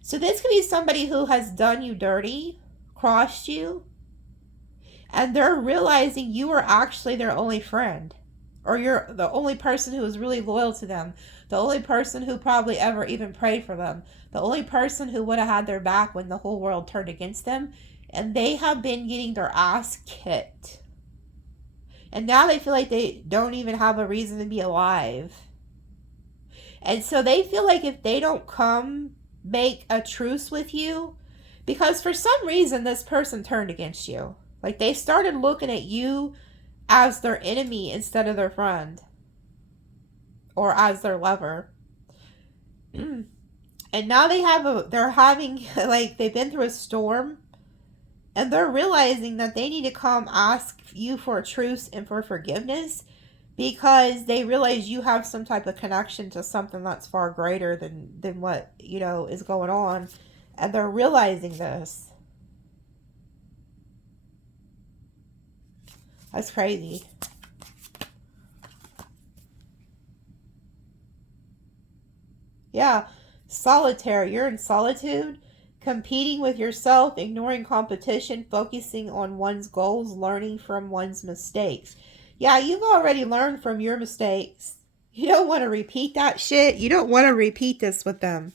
So this could be somebody who has done you dirty, crossed you, and they're realizing you are actually their only friend. Or you're the only person who is really loyal to them. The only person who probably ever even prayed for them. The only person who would have had their back when the whole world turned against them. And they have been getting their ass kicked. And now they feel like they don't even have a reason to be alive. And so they feel like if they don't come make a truce with you, because for some reason this person turned against you. Like they started looking at you as their enemy instead of their friend. Or as their lover. And now they're having, like, they've been through a storm. And they're realizing that they need to come ask you for a truce and for forgiveness. Because they realize you have some type of connection to something that's far greater than what, is going on. And they're realizing this. That's crazy. Yeah, solitary. You're in solitude, competing with yourself, ignoring competition, focusing on one's goals, learning from one's mistakes. Yeah, you've already learned from your mistakes. You don't want to repeat that shit. You don't want to repeat this with them.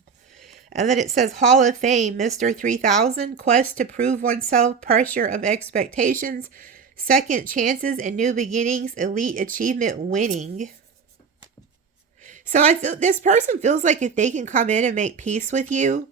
And then it says Hall of Fame, Mr. 3000, quest to prove oneself, pressure of expectations, second chances and new beginnings, elite achievement winning. So this person feels like if they can come in and make peace with you,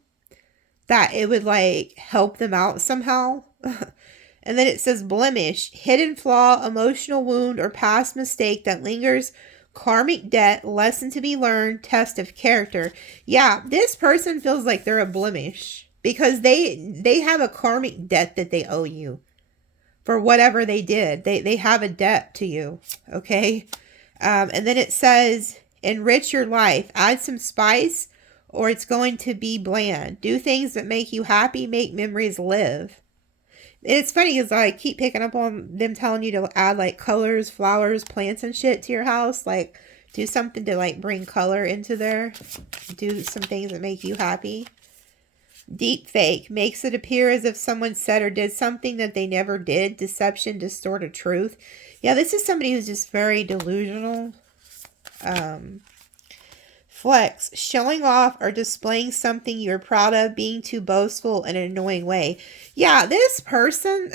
that it would like help them out somehow. And then it says blemish, hidden flaw, emotional wound, or past mistake that lingers, karmic debt, lesson to be learned, test of character. Yeah, this person feels like they're a blemish because they have a karmic debt that they owe you for whatever they did. They have a debt to you, okay? And then it says enrich your life, add some spice, or it's going to be bland. Do things that make you happy, make memories live. And it's funny because I keep picking up on them telling you to add like colors, flowers, plants and shit to your house. Like do something to like bring color into there. Do some things that make you happy. Deep fake makes it appear as if someone said or did something that they never did. Deception, distorted truth. Yeah, this is somebody who's just very delusional. Flex, showing off or displaying something you're proud of, being too boastful in an annoying way. Yeah, this person,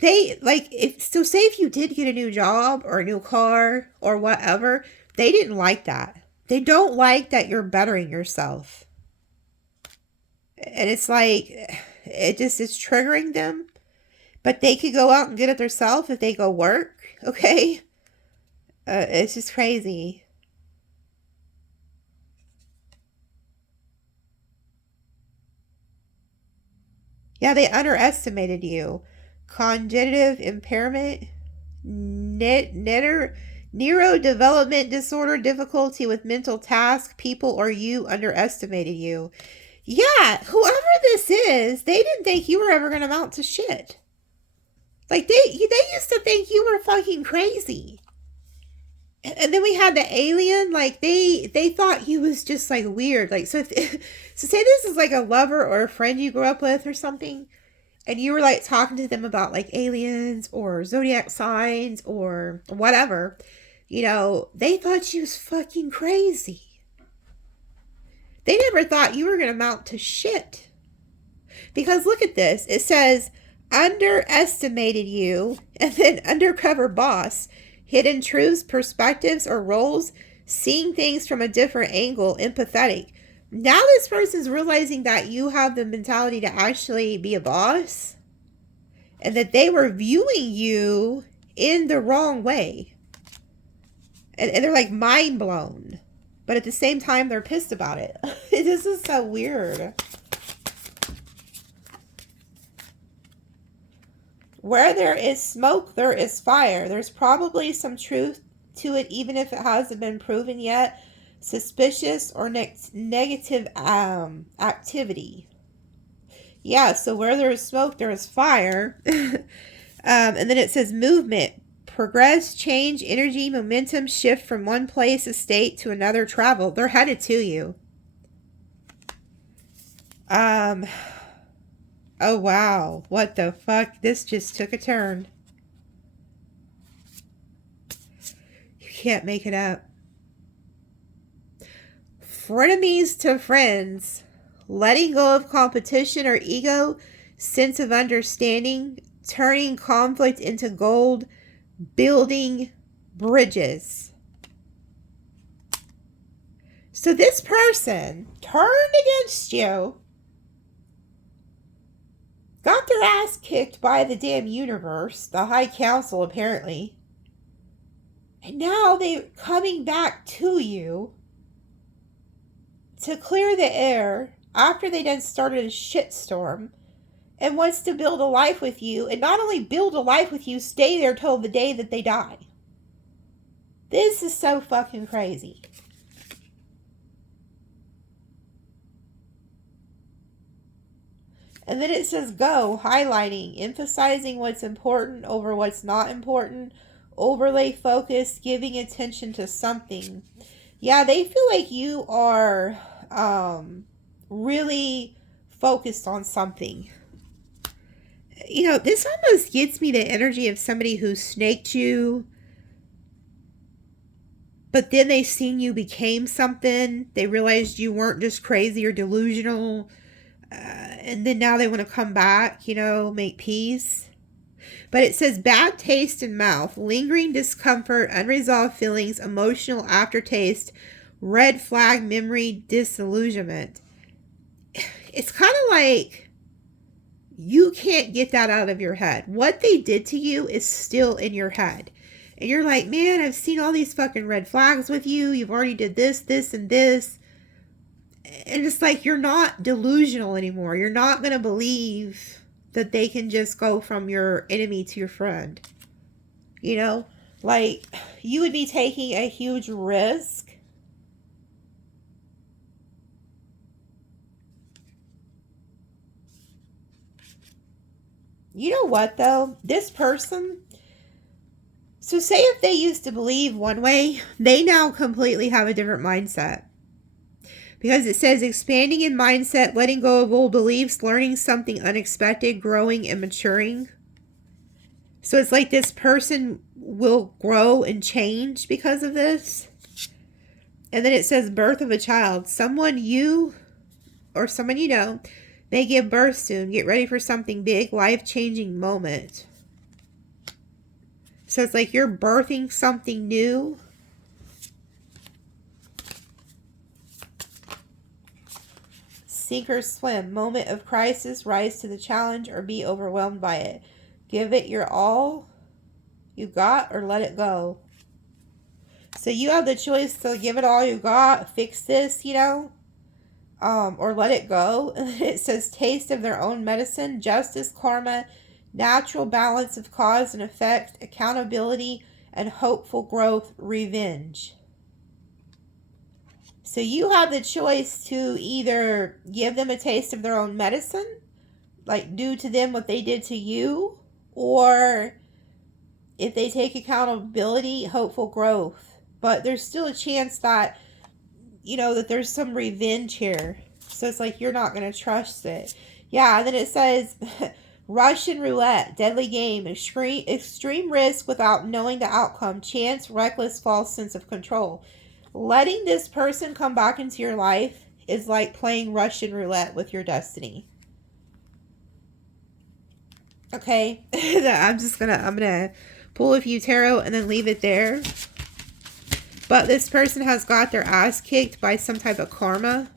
they like say if you did get a new job or a new car or whatever, they didn't like that. They don't like that you're bettering yourself. And it's like it's triggering them. But they could go out and get it themselves if they go work, okay? It's just crazy. Yeah, they underestimated you. cognitive impairment, neurodevelopment disorder, difficulty with mental tasks, people or you underestimated you. Yeah, whoever this is, they didn't think you were ever going to amount to shit. Like, they used to think you were fucking crazy. And then we had the alien, like, they thought he was just, like, weird. Like, so so say this is, like, a lover or a friend you grew up with or something, and you were, like, talking to them about, like, aliens or zodiac signs or whatever, you know, they thought you was fucking crazy. They never thought you were going to amount to shit. Because look at this. It says, underestimated you, and then undercover boss, hidden truths, perspectives, or roles, seeing things from a different angle, empathetic. Now this person's realizing that you have the mentality to actually be a boss, and that they were viewing you in the wrong way. And they're like mind blown. But at the same time, they're pissed about it. This is so weird. Where there is smoke, there is fire. There's probably some truth to it, even if it hasn't been proven yet. Suspicious or negative activity. Yeah, so where there is smoke, there is fire. And then it says movement. Progress, change, energy, momentum, shift from one place, a state to another, travel. They're headed to you. Oh wow. What the fuck? This just took a turn. You can't make it up. Frenemies to friends. Letting go of competition or ego. Sense of understanding. Turning conflict into gold. Building bridges. So this person turned against you, got their ass kicked by the damn universe, the High Council apparently, and now they're coming back to you to clear the air after they done started a shitstorm, and wants to build a life with you, and not only build a life with you, stay there till the day that they die. This is so fucking crazy. And then it says go, highlighting, emphasizing what's important over what's not important, overlay focus, giving attention to something. Yeah, they feel like you are really focused on something. You know, this almost gets me the energy of somebody who snaked you, but then they seen you became something. They realized you weren't just crazy or delusional. And then now they want to come back, you know, make peace. But it says bad taste in mouth, lingering discomfort, unresolved feelings, emotional aftertaste, red flag memory, disillusionment. It's kind of like you can't get that out of your head. What they did to you is still in your head. And you're like, man, I've seen all these fucking red flags with you. You've already did this, this, and this. And it's like you're not delusional anymore. You're not going to believe that they can just go from your enemy to your friend. You know? Like, you would be taking a huge risk. You know what, though? This person, so say if they used to believe one way, they now completely have a different mindset. Because it says expanding in mindset, letting go of old beliefs, learning something unexpected, growing and maturing. So it's like this person will grow and change because of this. And then it says birth of a child. Someone you or someone you know may give birth soon. Get ready for something big, life-changing moment. So it's like you're birthing something new. Sink or swim. Moment of crisis. Rise to the challenge or be overwhelmed by it. Give it your all you got or let it go. So you have the choice to give it all you got, fix this, you know, or let it go. And it says taste of their own medicine, justice, karma, natural balance of cause and effect, accountability, and hopeful growth, revenge. So you have the choice to either give them a taste of their own medicine, like do to them what they did to you, or if they take accountability, hopeful growth. But there's still a chance that, you know, that there's some revenge here. So it's like you're not going to trust it. Yeah, and then it says Russian roulette, deadly game, extreme risk without knowing the outcome, chance, reckless, false sense of control. Letting this person come back into your life is like playing Russian roulette with your destiny. Okay, I'm gonna pull a few tarot and then leave it there. But this person has got their ass kicked by some type of karma.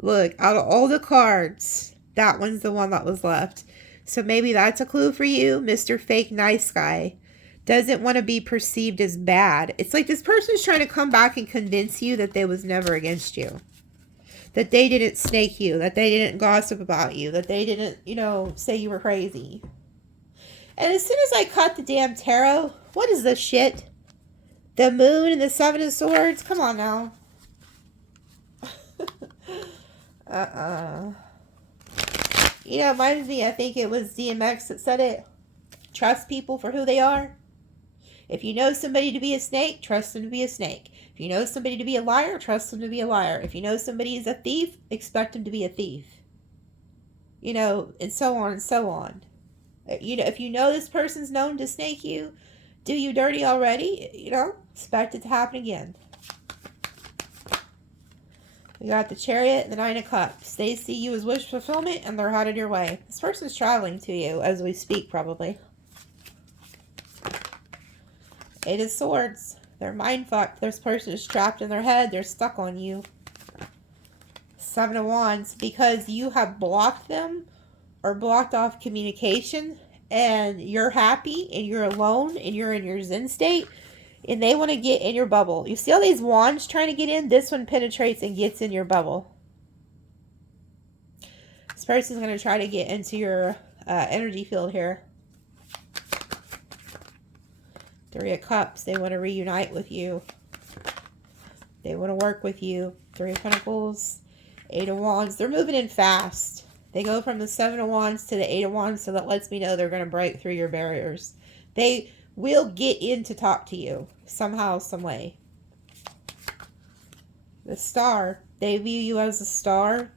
Look, out of all the cards, that one's the one that was left. So maybe that's a clue for you, Mr. Fake Nice Guy. Doesn't want to be perceived as bad. It's like this person's trying to come back and convince you that they was never against you. That they didn't snake you. That they didn't gossip about you. That they didn't, you know, say you were crazy. And as soon as I cut the damn tarot, what is this shit? The moon and the 7 of swords? Come on now. You know, it reminds me, I think it was DMX that said it. Trust people for who they are. If you know somebody to be a snake, trust them to be a snake. If you know somebody to be a liar, trust them to be a liar. If you know somebody is a thief, expect them to be a thief. You know, and so on and so on. You know, if you know this person's known to snake you, do you dirty already, you know, expect it to happen again. We got the Chariot and the 9 of Cups. They see you as wish fulfillment and they're headed your way. This person's traveling to you as we speak, probably. 8 of Swords. They're mind fucked. This person is trapped in their head. They're stuck on you. 7 of Wands. Because you have blocked them or blocked off communication and you're happy and you're alone and you're in your Zen state and they want to get in your bubble. You see all these wands trying to get in? This one penetrates and gets in your bubble. This person's going to try to get into your energy field here. 3 of Cups. They want to reunite with you. They want to work with you. 3 of Pentacles. 8 of Wands. They're moving in fast. They go from the 7 of Wands to the 8 of Wands, so that lets me know they're going to break through your barriers. They will get in to talk to you somehow, some way. The Star. They view you as a star.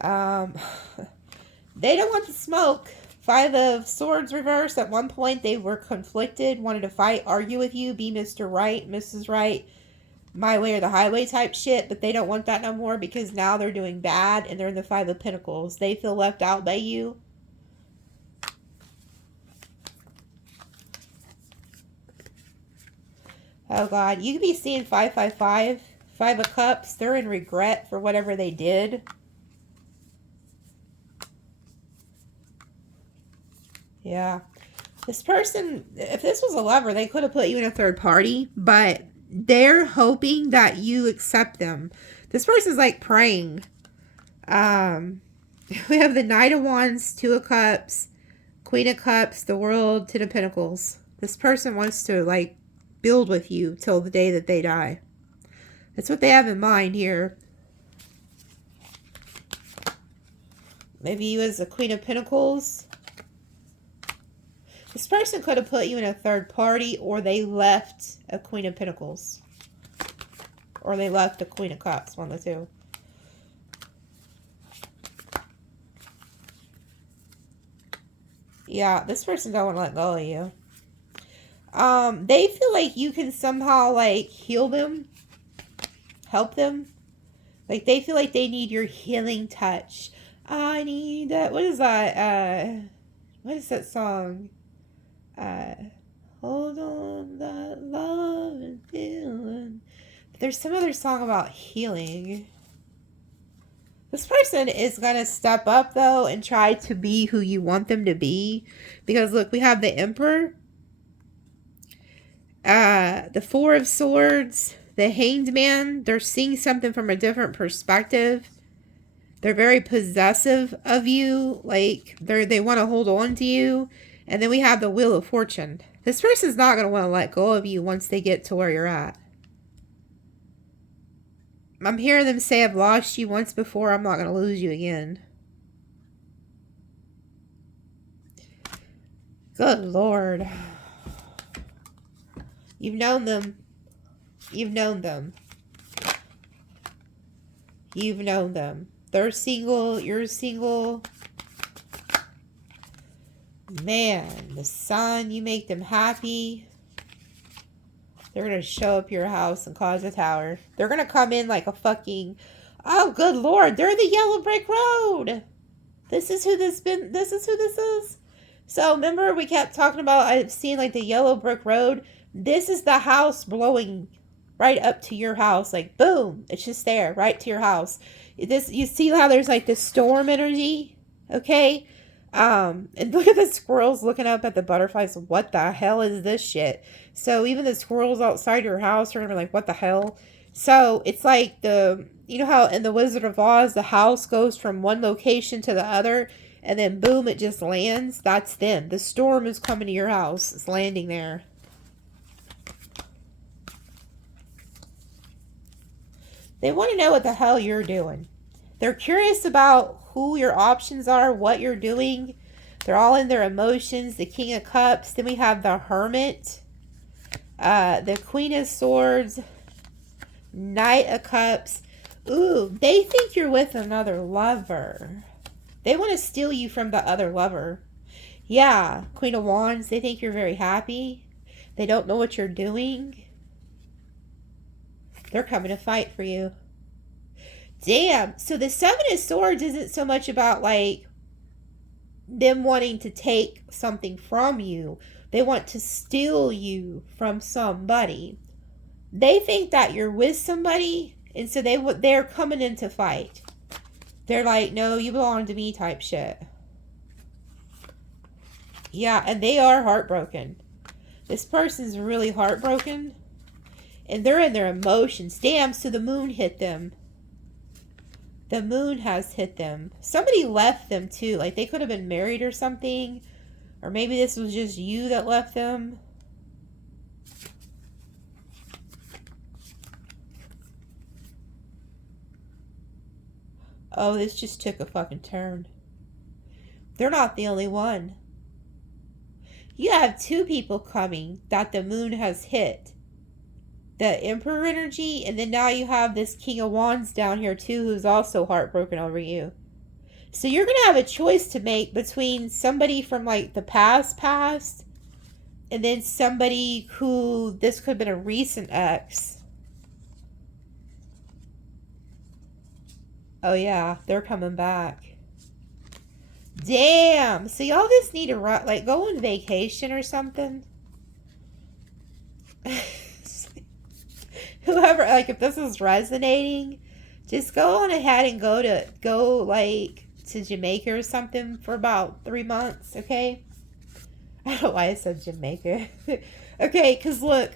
They don't want the smoke. 5 of Swords reversed. At one point, they were conflicted, wanted to fight, argue with you, be Mr. Right, Mrs. Right, my way or the highway type shit, but they don't want that no more because now they're doing bad and they're in the 5 of Pentacles. They feel left out by you. Oh, God. You could be seeing 555, 5 of Cups. They're in regret for whatever they did. Yeah. This person, if this was a lover, they could have put you in a third party, but they're hoping that you accept them. This person's like praying. We have the Knight of Wands, 2 of Cups, Queen of Cups, the World, 10 of Pentacles. This person wants to like build with you till the day that they die. That's what they have in mind here. Maybe you as the Queen of Pentacles. This person could have put you in a third party, or they left a Queen of Pentacles. Or they left a Queen of Cups, one of the two. Yeah, this person don't want to let go of you. They feel like you can somehow, like, heal them. Help them. Like, they feel like they need your healing touch. I need that. What is that? What is that song? Hold on, that love and feeling. There's some other song about healing. This person is going to step up, though, and try to be who you want them to be. Because, look, we have the Emperor. The 4 of Swords. The Hanged Man. They're seeing something from a different perspective. They're very possessive of you. Like, they want to hold on to you. And then we have the Wheel of Fortune. This person's not going to want to let go of you once they get to where you're at. I'm hearing them say, I've lost you once before. I'm not going to lose you again. Good Lord. You've known them. You've known them. You've known them. They're single. You're single. Man, the sun, you make them happy. They're going to show up your house and cause a tower. They're going to come in like a fucking... Oh, good Lord. They're the yellow brick road. This is who this is. So, remember we kept talking about, I've seen like the yellow brick road. This is the house blowing right up to your house. Like, boom. It's just there, right to your house. You see how there's like this storm energy? Okay? And look at the squirrels looking up at the butterflies. What the hell is this shit? So even the squirrels outside your house are going to be like, what the hell? So it's like you know how in the Wizard of Oz, the house goes from one location to the other and then boom, it just lands? That's them. The storm is coming to your house. It's landing there. They want to know what the hell you're doing. They're curious about who your options are, what you're doing. They're all in their emotions. The King of Cups. Then we have the Hermit. The Queen of Swords. Knight of Cups. Ooh, they think you're with another lover. They want to steal you from the other lover. Yeah, Queen of Wands. They think you're very happy. They don't know what you're doing. They're coming to fight for you. Damn. So the Seven of Swords isn't so much about like them wanting to take something from you. They want to steal you from somebody. They think that you're with somebody, and so they're coming in to fight. They're like, no, you belong to me type shit. Yeah, and they are heartbroken. This person's really heartbroken. And they're in their emotions. Damn, so the moon hit them. The moon has hit them. Somebody left them too. Like they could have been married or something. Or maybe this was just you that left them. Oh, this just took a fucking turn. They're not the only one. You have two people coming that the moon has hit. The Emperor energy, and then now you have this King of Wands down here too, who's also heartbroken over you. So you're going to have a choice to make between somebody from like the past, and then somebody who, this could have been a recent ex. Oh yeah, they're coming back. Damn. So y'all just need to like go on vacation or something. Whoever, like if this is resonating, just go on ahead and go like to Jamaica or something for about 3 months, okay? I don't know why I said Jamaica. Okay, because look,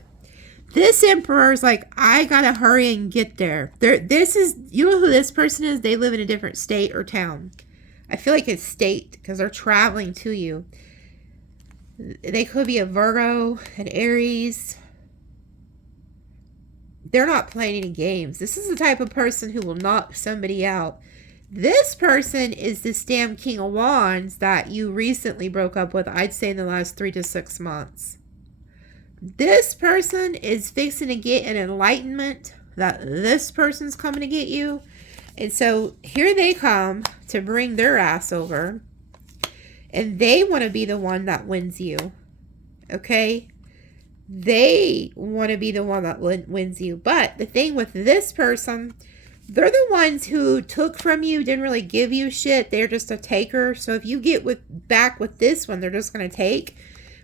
this Emperor's like, I gotta hurry and get there. This is, you know who this person is? They live in a different state or town. I feel like it's state because they're traveling to you. They could be a Virgo, an Aries. They're not playing any games. This is the type of person who will knock somebody out. This person is this damn King of Wands that you recently broke up with, I'd say in the last 3 to 6 months. This person is fixing to get an enlightenment that this person's coming to get you. And so here they come to bring their ass over. And they want to be the one that wins you. Okay? They want to be the one that wins you. But the thing with this person, they're the ones who took from you, didn't really give you shit. They're just a taker. So if you get back with this one, they're just going to take.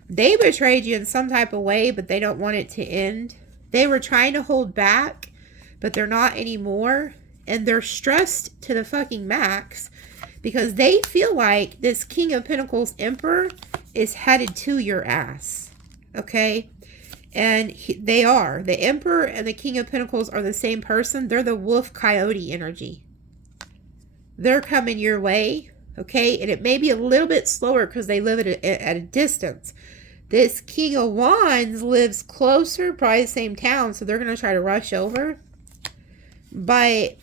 They betrayed you in some type of way, but they don't want it to end. They were trying to hold back, but they're not anymore. And they're stressed to the fucking max because they feel like this King of Pentacles Emperor is headed to your ass. Okay? And they are. The Emperor and the King of Pentacles are the same person. They're the wolf coyote energy. they're coming your way. Okay, and it may be a little bit slower because they live at a distance. This King of Wands lives closer, probably the same town, so they're going to try to rush over. But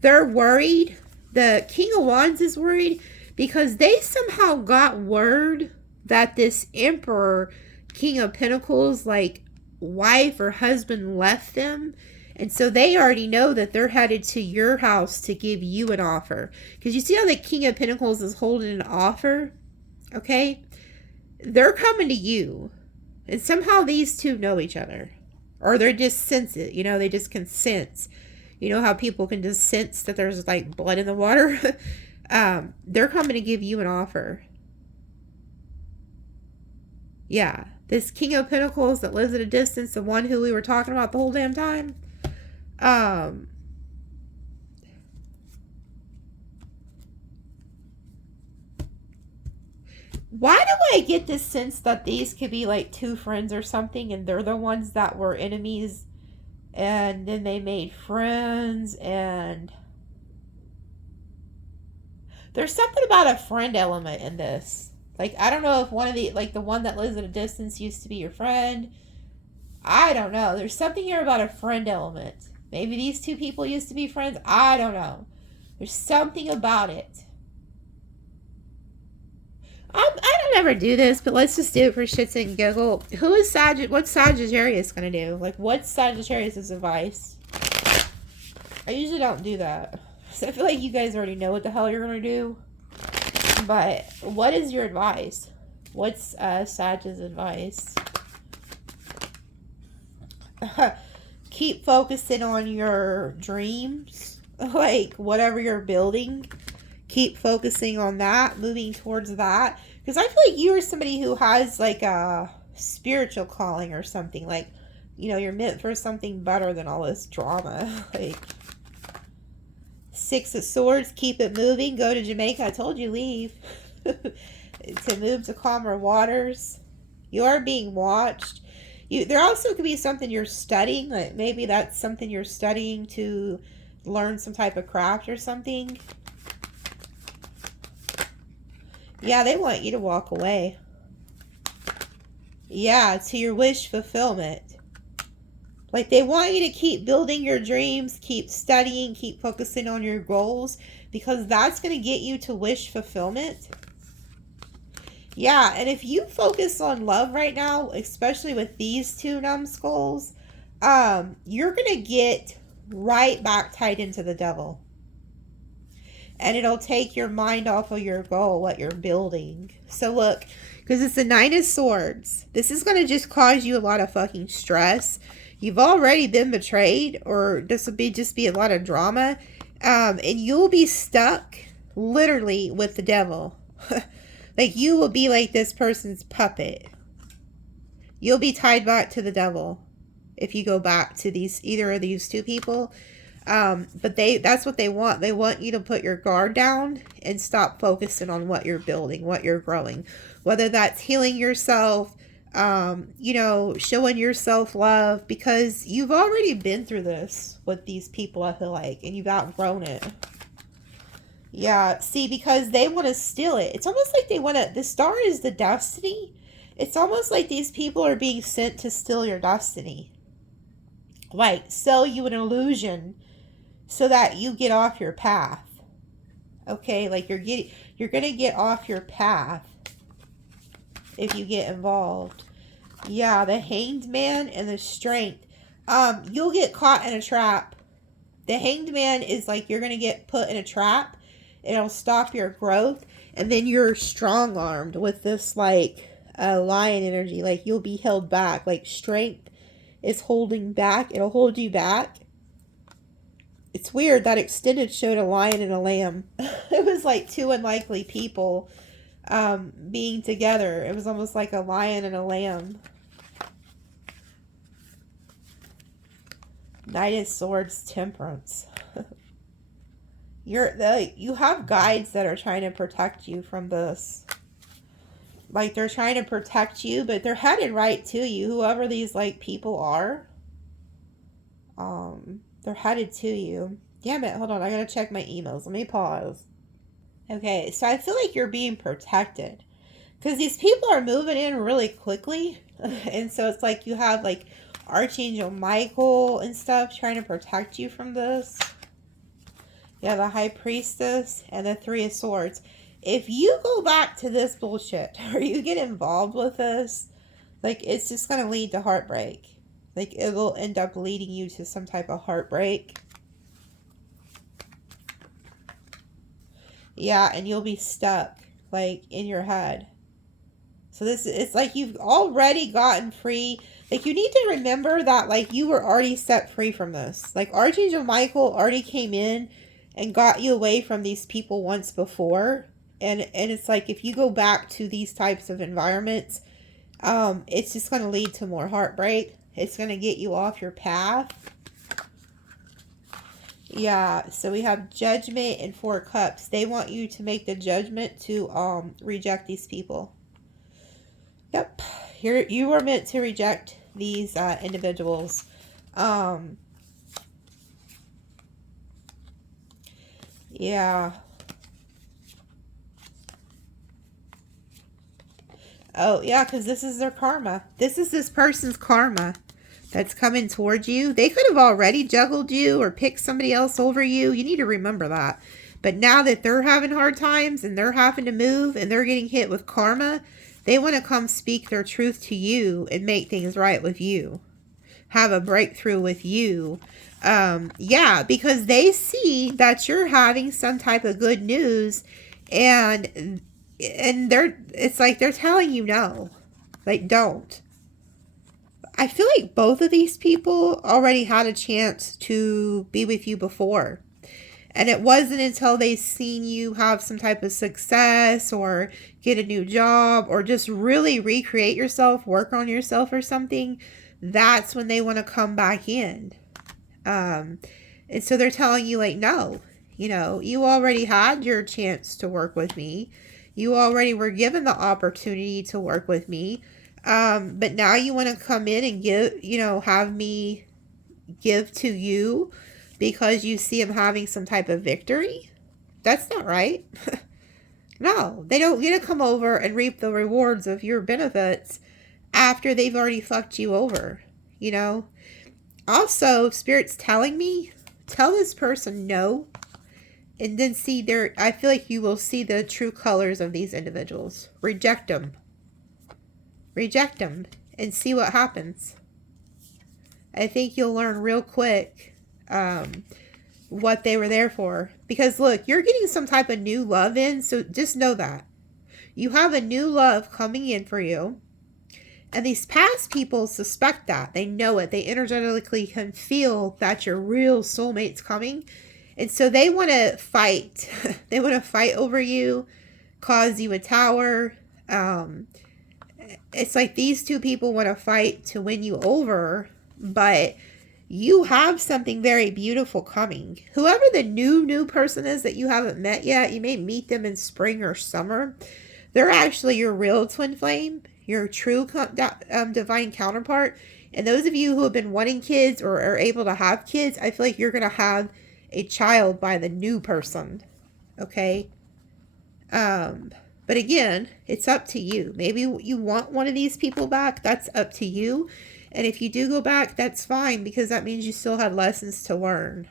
they're worried. The King of Wands is worried because they somehow got word that this Emperor, King of Pentacles, like, wife or husband left them. And so they already know that they're headed to your house to give you an offer. Because you see how the King of Pentacles is holding an offer? Okay? They're coming to you. And somehow these two know each other. Or they just sense it. You know, they just can sense. You know how people can just sense that there's like blood in the water? They're coming to give you an offer. Yeah. This King of Pentacles that lives at a distance, the one who we were talking about the whole damn time. Why do I get this sense that these could be like two friends or something, and they're the ones that were enemies, and then they made friends, and there's something about a friend element in this. Like, I don't know if one of the, like the one that lives at a distance used to be your friend. I don't know. There's something here about a friend element. Maybe these two people used to be friends. I don't know. There's something about it. I don't ever do this, but let's just do it for shits and giggle. Who is what's Sagittarius going to do? Like, what's Sagittarius' advice? I usually don't do that. So I feel like you guys already know what the hell you're going to do. But what is your advice? What's Sag's advice? Keep focusing on your dreams. Like, whatever you're building. Keep focusing on that. Moving towards that. Because I feel like you are somebody who has, like, a spiritual calling or something. Like, you know, you're meant for something better than all this drama. Like, Six of Swords. Keep it moving. Go to Jamaica. I told you, leave. To move to calmer waters. You are being watched. There also could be something you're studying. Like maybe that's something you're studying to learn some type of craft or something. Yeah, they want you to walk away. Yeah, to your wish fulfillment. Like they want you to keep building your dreams, keep studying, keep focusing on your goals, because that's going to get you to wish fulfillment. Yeah, and if you focus on love right now, especially with these two numbskulls, you're going to get right back tied into the devil. And it'll take your mind off of your goal, what you're building. So look, because it's the Nine of Swords, this is going to just cause you a lot of fucking stress. You've already been betrayed, or this will just be a lot of drama. And you'll be stuck literally with the devil. Like, you will be like this person's puppet. You'll be tied back to the devil if you go back to either of these two people. But that's what they want. They want you to put your guard down and stop focusing on what you're building, what you're growing. Whether that's healing yourself, you know, showing yourself love, because you've already been through this with these people, I feel like, and you've outgrown it. Yeah, see, because they want to steal it. It's almost like they want to, the star is the destiny. It's almost like these people are being sent to steal your destiny. Like, sell you an illusion so that you get off your path. Okay, like you're going to get off your path if you get involved. Yeah, the Hanged Man and the Strength. You'll get caught in a trap. The Hanged Man is like you're going to get put in a trap. It'll stop your growth. And then you're strong-armed with this, like, lion energy. Like, you'll be held back. Like, Strength is holding back. It'll hold you back. It's weird. That extended showed a lion and a lamb. It was like two unlikely people being together. It was almost like a lion and a lamb. Knight of Swords, Temperance. You have guides that are trying to protect you from this. Like, they're trying to protect you, but they're headed right to you. Whoever these, like, people are. They're headed to you. Damn it, hold on, I gotta check my emails. Let me pause. Okay, so I feel like you're being protected. Because these people are moving in really quickly. And so it's like you have like Archangel Michael and stuff trying to protect you from this. You have the High Priestess and the Three of Swords. If you go back to this bullshit or you get involved with this, like it's just going to lead to heartbreak. Like it will end up leading you to some type of heartbreak. Yeah, and you'll be stuck like in your head. So this, it's like you've already gotten free. Like you need to remember that like you were already set free from this. Like Archangel Michael already came in and got you away from these people once before. And it's like if you go back to these types of environments, it's just going to lead to more heartbreak. It's going to get you off your path. Yeah, so we have Judgment and Four Cups. They want you to make the judgment to reject these people. Yep, you were meant to reject these individuals. Yeah. Oh, yeah, because this is their karma. This is this person's karma that's coming towards you. They could have already juggled you or picked somebody else over you. You need to remember that. But now that they're having hard times and they're having to move and they're getting hit with karma, they want to come speak their truth to you and make things right with you. Have a breakthrough with you. Yeah, because they see that you're having some type of good news and it's like they're telling you no. Like, don't. I feel like both of these people already had a chance to be with you before. And it wasn't until they seen you have some type of success or get a new job or just really recreate yourself, work on yourself or something, that's when they want to come back in. And so they're telling you like, no, you know, you already had your chance to work with me. You already were given the opportunity to work with me. But now you want to come in and give, you know, have me give to you because you see him having some type of victory. That's not right. No, they don't get to come over and reap the rewards of your benefits after they've already fucked you over, you know. Also, Spirit's telling me, tell this person no, and then see their, I feel like you will see the true colors of these individuals. Reject them. Reject them and see what happens. I think you'll learn real quick what they were there for. Because look, you're getting some type of new love in, so just know that. You have a new love coming in for you. And these past people suspect that. They know it. They energetically can feel that your real soulmate's coming. And so they want to fight. They want to fight over you, cause you a tower. It's like these two people want to fight to win you over, but you have something very beautiful coming. Whoever the new person is that you haven't met yet, you may meet them in spring or summer. They're actually your real twin flame, your true divine counterpart. And those of you who have been wanting kids or are able to have kids, I feel like you're going to have a child by the new person. Okay? But again, it's up to you. Maybe you want one of these people back. That's up to you. And if you do go back, that's fine, because that means you still had lessons to learn.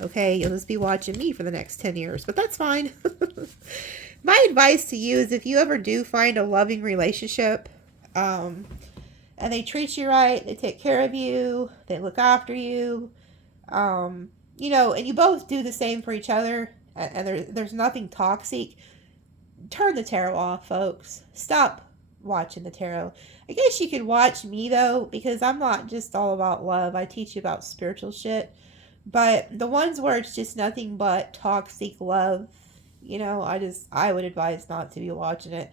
Okay, you'll just be watching me for the next 10 years, but that's fine. My advice to you is if you ever do find a loving relationship, and they treat you right, they take care of you, they look after you, you know, and you both do the same for each other, and there's nothing toxic, turn the tarot off, folks. Stop watching the tarot. I guess you could watch me though, because I'm not just all about love. I teach you about spiritual shit. But the ones where it's just nothing but toxic love, you know, I would advise not to be watching it.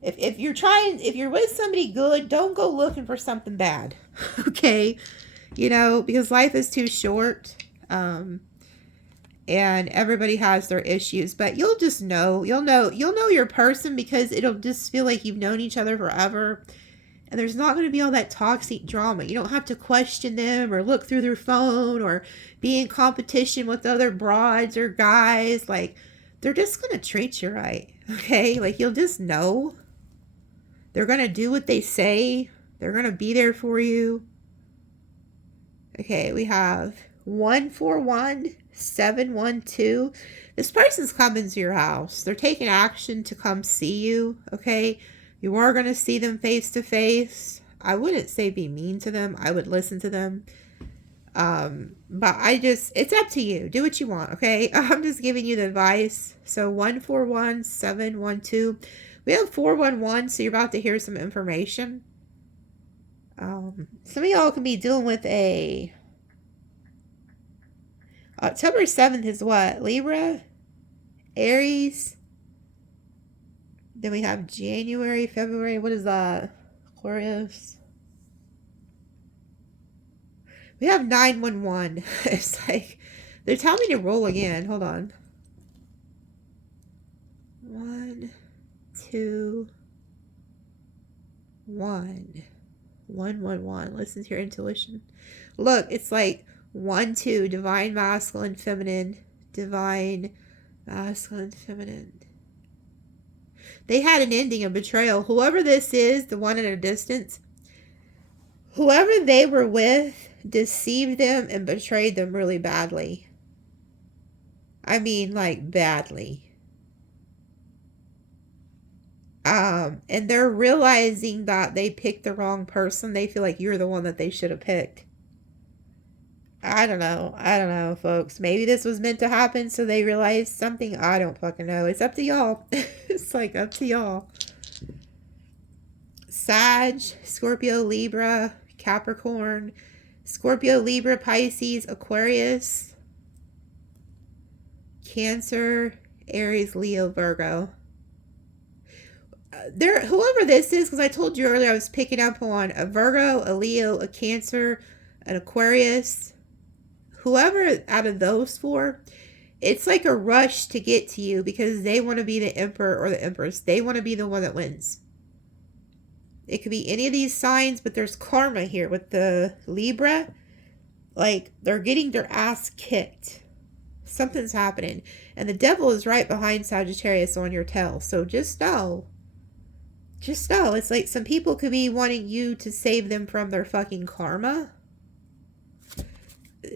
If you're with somebody good, don't go looking for something bad. Okay? You know, because life is too short. And everybody has their issues, but you'll know your person, because it'll just feel like you've known each other forever. And there's not going to be all that toxic drama. You don't have to question them or look through their phone or be in competition with other broads or guys. Like, they're just going to treat you right. Okay? Like, you'll just know. They're going to do what they say. They're going to be there for you. Okay, we have 141712. This person's coming to your house. They're taking action to come see you, okay? You are going to see them face to face. I wouldn't say be mean to them. I would listen to them. But it's up to you. Do what you want, okay? I'm just giving you the advice. So 141712. We have 411, so you're about to hear some information. Some of y'all can be dealing with a... October 7th is what? Libra? Aries? Then we have January, February. What is that? Aquarius? We have 911. It's like... They're telling me to roll again. Hold on. 1, 2, 1. 111. Listen to your intuition. Look, it's like 1, 2. Divine masculine, feminine. Divine masculine, feminine. They had an ending of betrayal. Whoever this is, the one at a distance, whoever they were with deceived them and betrayed them really badly. I mean, like, badly. And they're realizing that they picked the wrong person. They feel like you're the one that they should have picked. I don't know, folks. Maybe this was meant to happen, so they realized something. I don't fucking know. It's up to y'all. It's like up to y'all. Sag, Scorpio, Libra, Capricorn, Scorpio, Libra, Pisces, Aquarius, Cancer, Aries, Leo, Virgo. Whoever this is, because I told you earlier I was picking up on a Virgo, a Leo, a Cancer, an Aquarius. Whoever out of those four, it's like a rush to get to you because they want to be the emperor or the empress. They want to be the one that wins. It could be any of these signs, but there's karma here with the Libra. Like, they're getting their ass kicked. Something's happening. And the devil is right behind Sagittarius on your tail. So just know. Just know. It's like some people could be wanting you to save them from their fucking karma.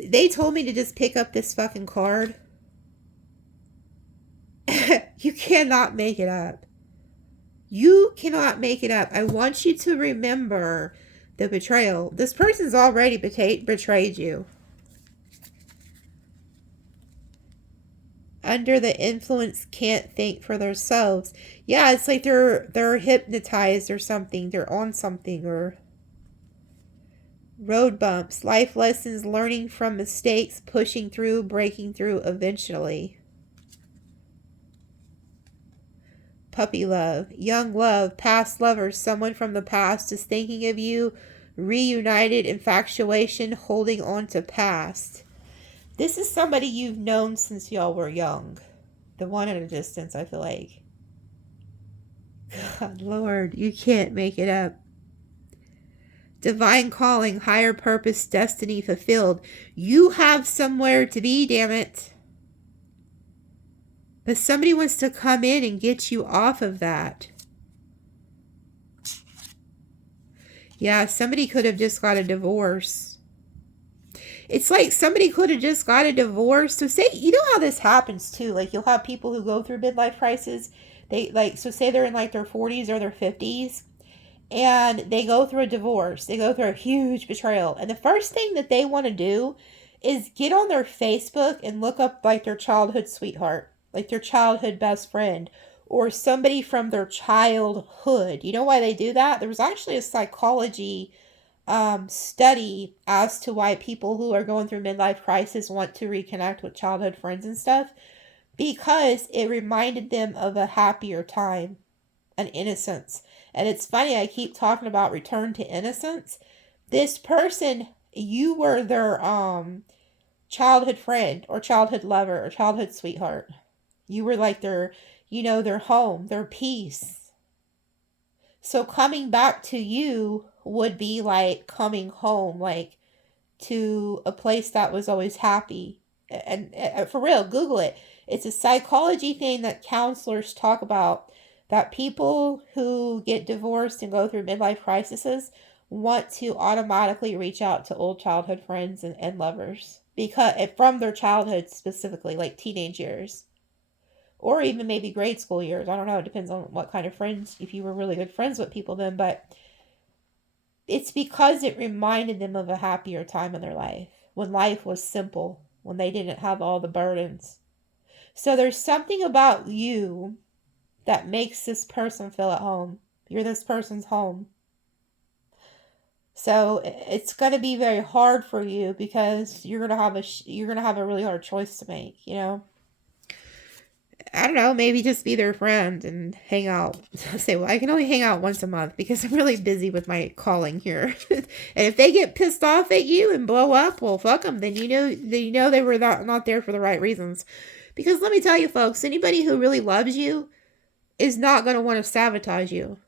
They told me to just pick up this fucking card. You cannot make it up. You cannot make it up. I want you to remember the betrayal. This person's already betrayed you. Under the influence, can't think for themselves. Yeah, it's like they're hypnotized or something. They're on something. Or road bumps, life lessons, learning from mistakes, pushing through, breaking through eventually. Puppy love, young love, past lovers, someone from the past is thinking of you, reunited, infatuation, holding on to past. This is somebody you've known since y'all were young. The one at a distance, I feel like. God, Lord, you can't make it up. Divine calling, higher purpose, destiny fulfilled. You have somewhere to be, damn it. But somebody wants to come in and get you off of that. Yeah, somebody could have just got a divorce. It's like somebody could have just got a divorce. So say, you know how this happens too. Like, you'll have people who go through midlife crisis. So say they're in like their 40s or their 50s. And they go through a divorce. They go through a huge betrayal. And the first thing that they want to do is get on their Facebook and look up like their childhood sweetheart. Like their childhood best friend. Or somebody from their childhood. You know why they do that? There was actually a psychology study as to why people who are going through midlife crisis want to reconnect with childhood friends and stuff, because it reminded them of a happier time and innocence. And it's funny, I keep talking about return to innocence. This person, you were their childhood friend or childhood lover or childhood sweetheart. You were like their, their home, their peace. So coming back to you would be like coming home, like to a place that was always happy. And for real, Google it. It's a psychology thing that counselors talk about, that people who get divorced and go through midlife crises want to automatically reach out to old childhood friends and lovers, because from their childhood, specifically like teenage years, or even maybe grade school years. I don't know. It depends on what kind of friends, if you were really good friends with people then, but it's because it reminded them of a happier time in their life, when life was simple, when they didn't have all the burdens. So there's something about you that makes this person feel at home. You're this person's home. So it's going to be very hard for you, because you're going to have a really hard choice to make, you know? I don't know, maybe just be their friend and hang out. Say, well, I can only hang out once a month because I'm really busy with my calling here. And if they get pissed off at you and blow up, well, fuck them. Then you know they were not there for the right reasons. Because let me tell you, folks, anybody who really loves you is not going to want to sabotage you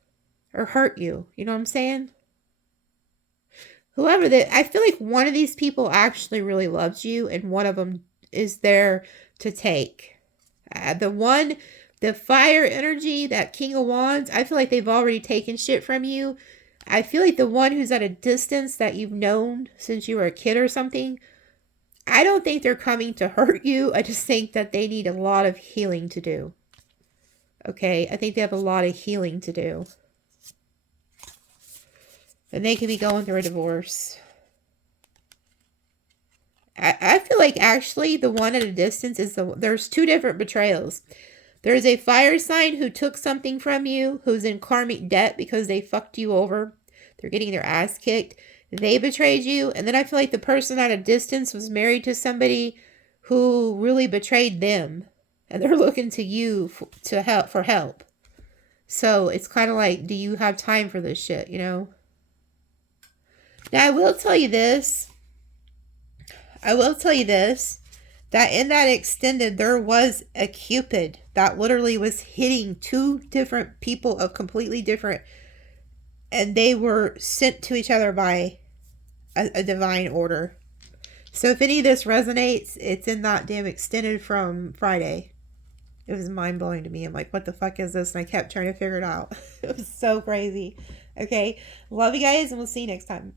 or hurt you. You know what I'm saying? Whoever that, I feel like one of these people actually really loves you, and one of them is there to take. The fire energy, that King of Wands, I feel like they've already taken shit from you. I feel like the one who's at a distance that you've known since you were a kid or something, I don't think they're coming to hurt you. I just think that they need a lot of healing to do. Okay? I think they have a lot of healing to do. And they could be going through a divorce. I feel like actually the one at a distance is there's two different betrayals. There's a fire sign who took something from you, who's in karmic debt because they fucked you over. They're getting their ass kicked. They betrayed you. And then I feel like the person at a distance was married to somebody who really betrayed them. And they're looking to you for help. So it's kind of like, do you have time for this shit, you know? Now I will tell you this, that in that extended, there was a Cupid that literally was hitting two different people of completely different, and they were sent to each other by a divine order. So if any of this resonates, it's in that damn extended from Friday. It was mind-blowing to me. I'm like, what the fuck is this? And I kept trying to figure it out. It was so crazy. Okay. Love you guys, and we'll see you next time.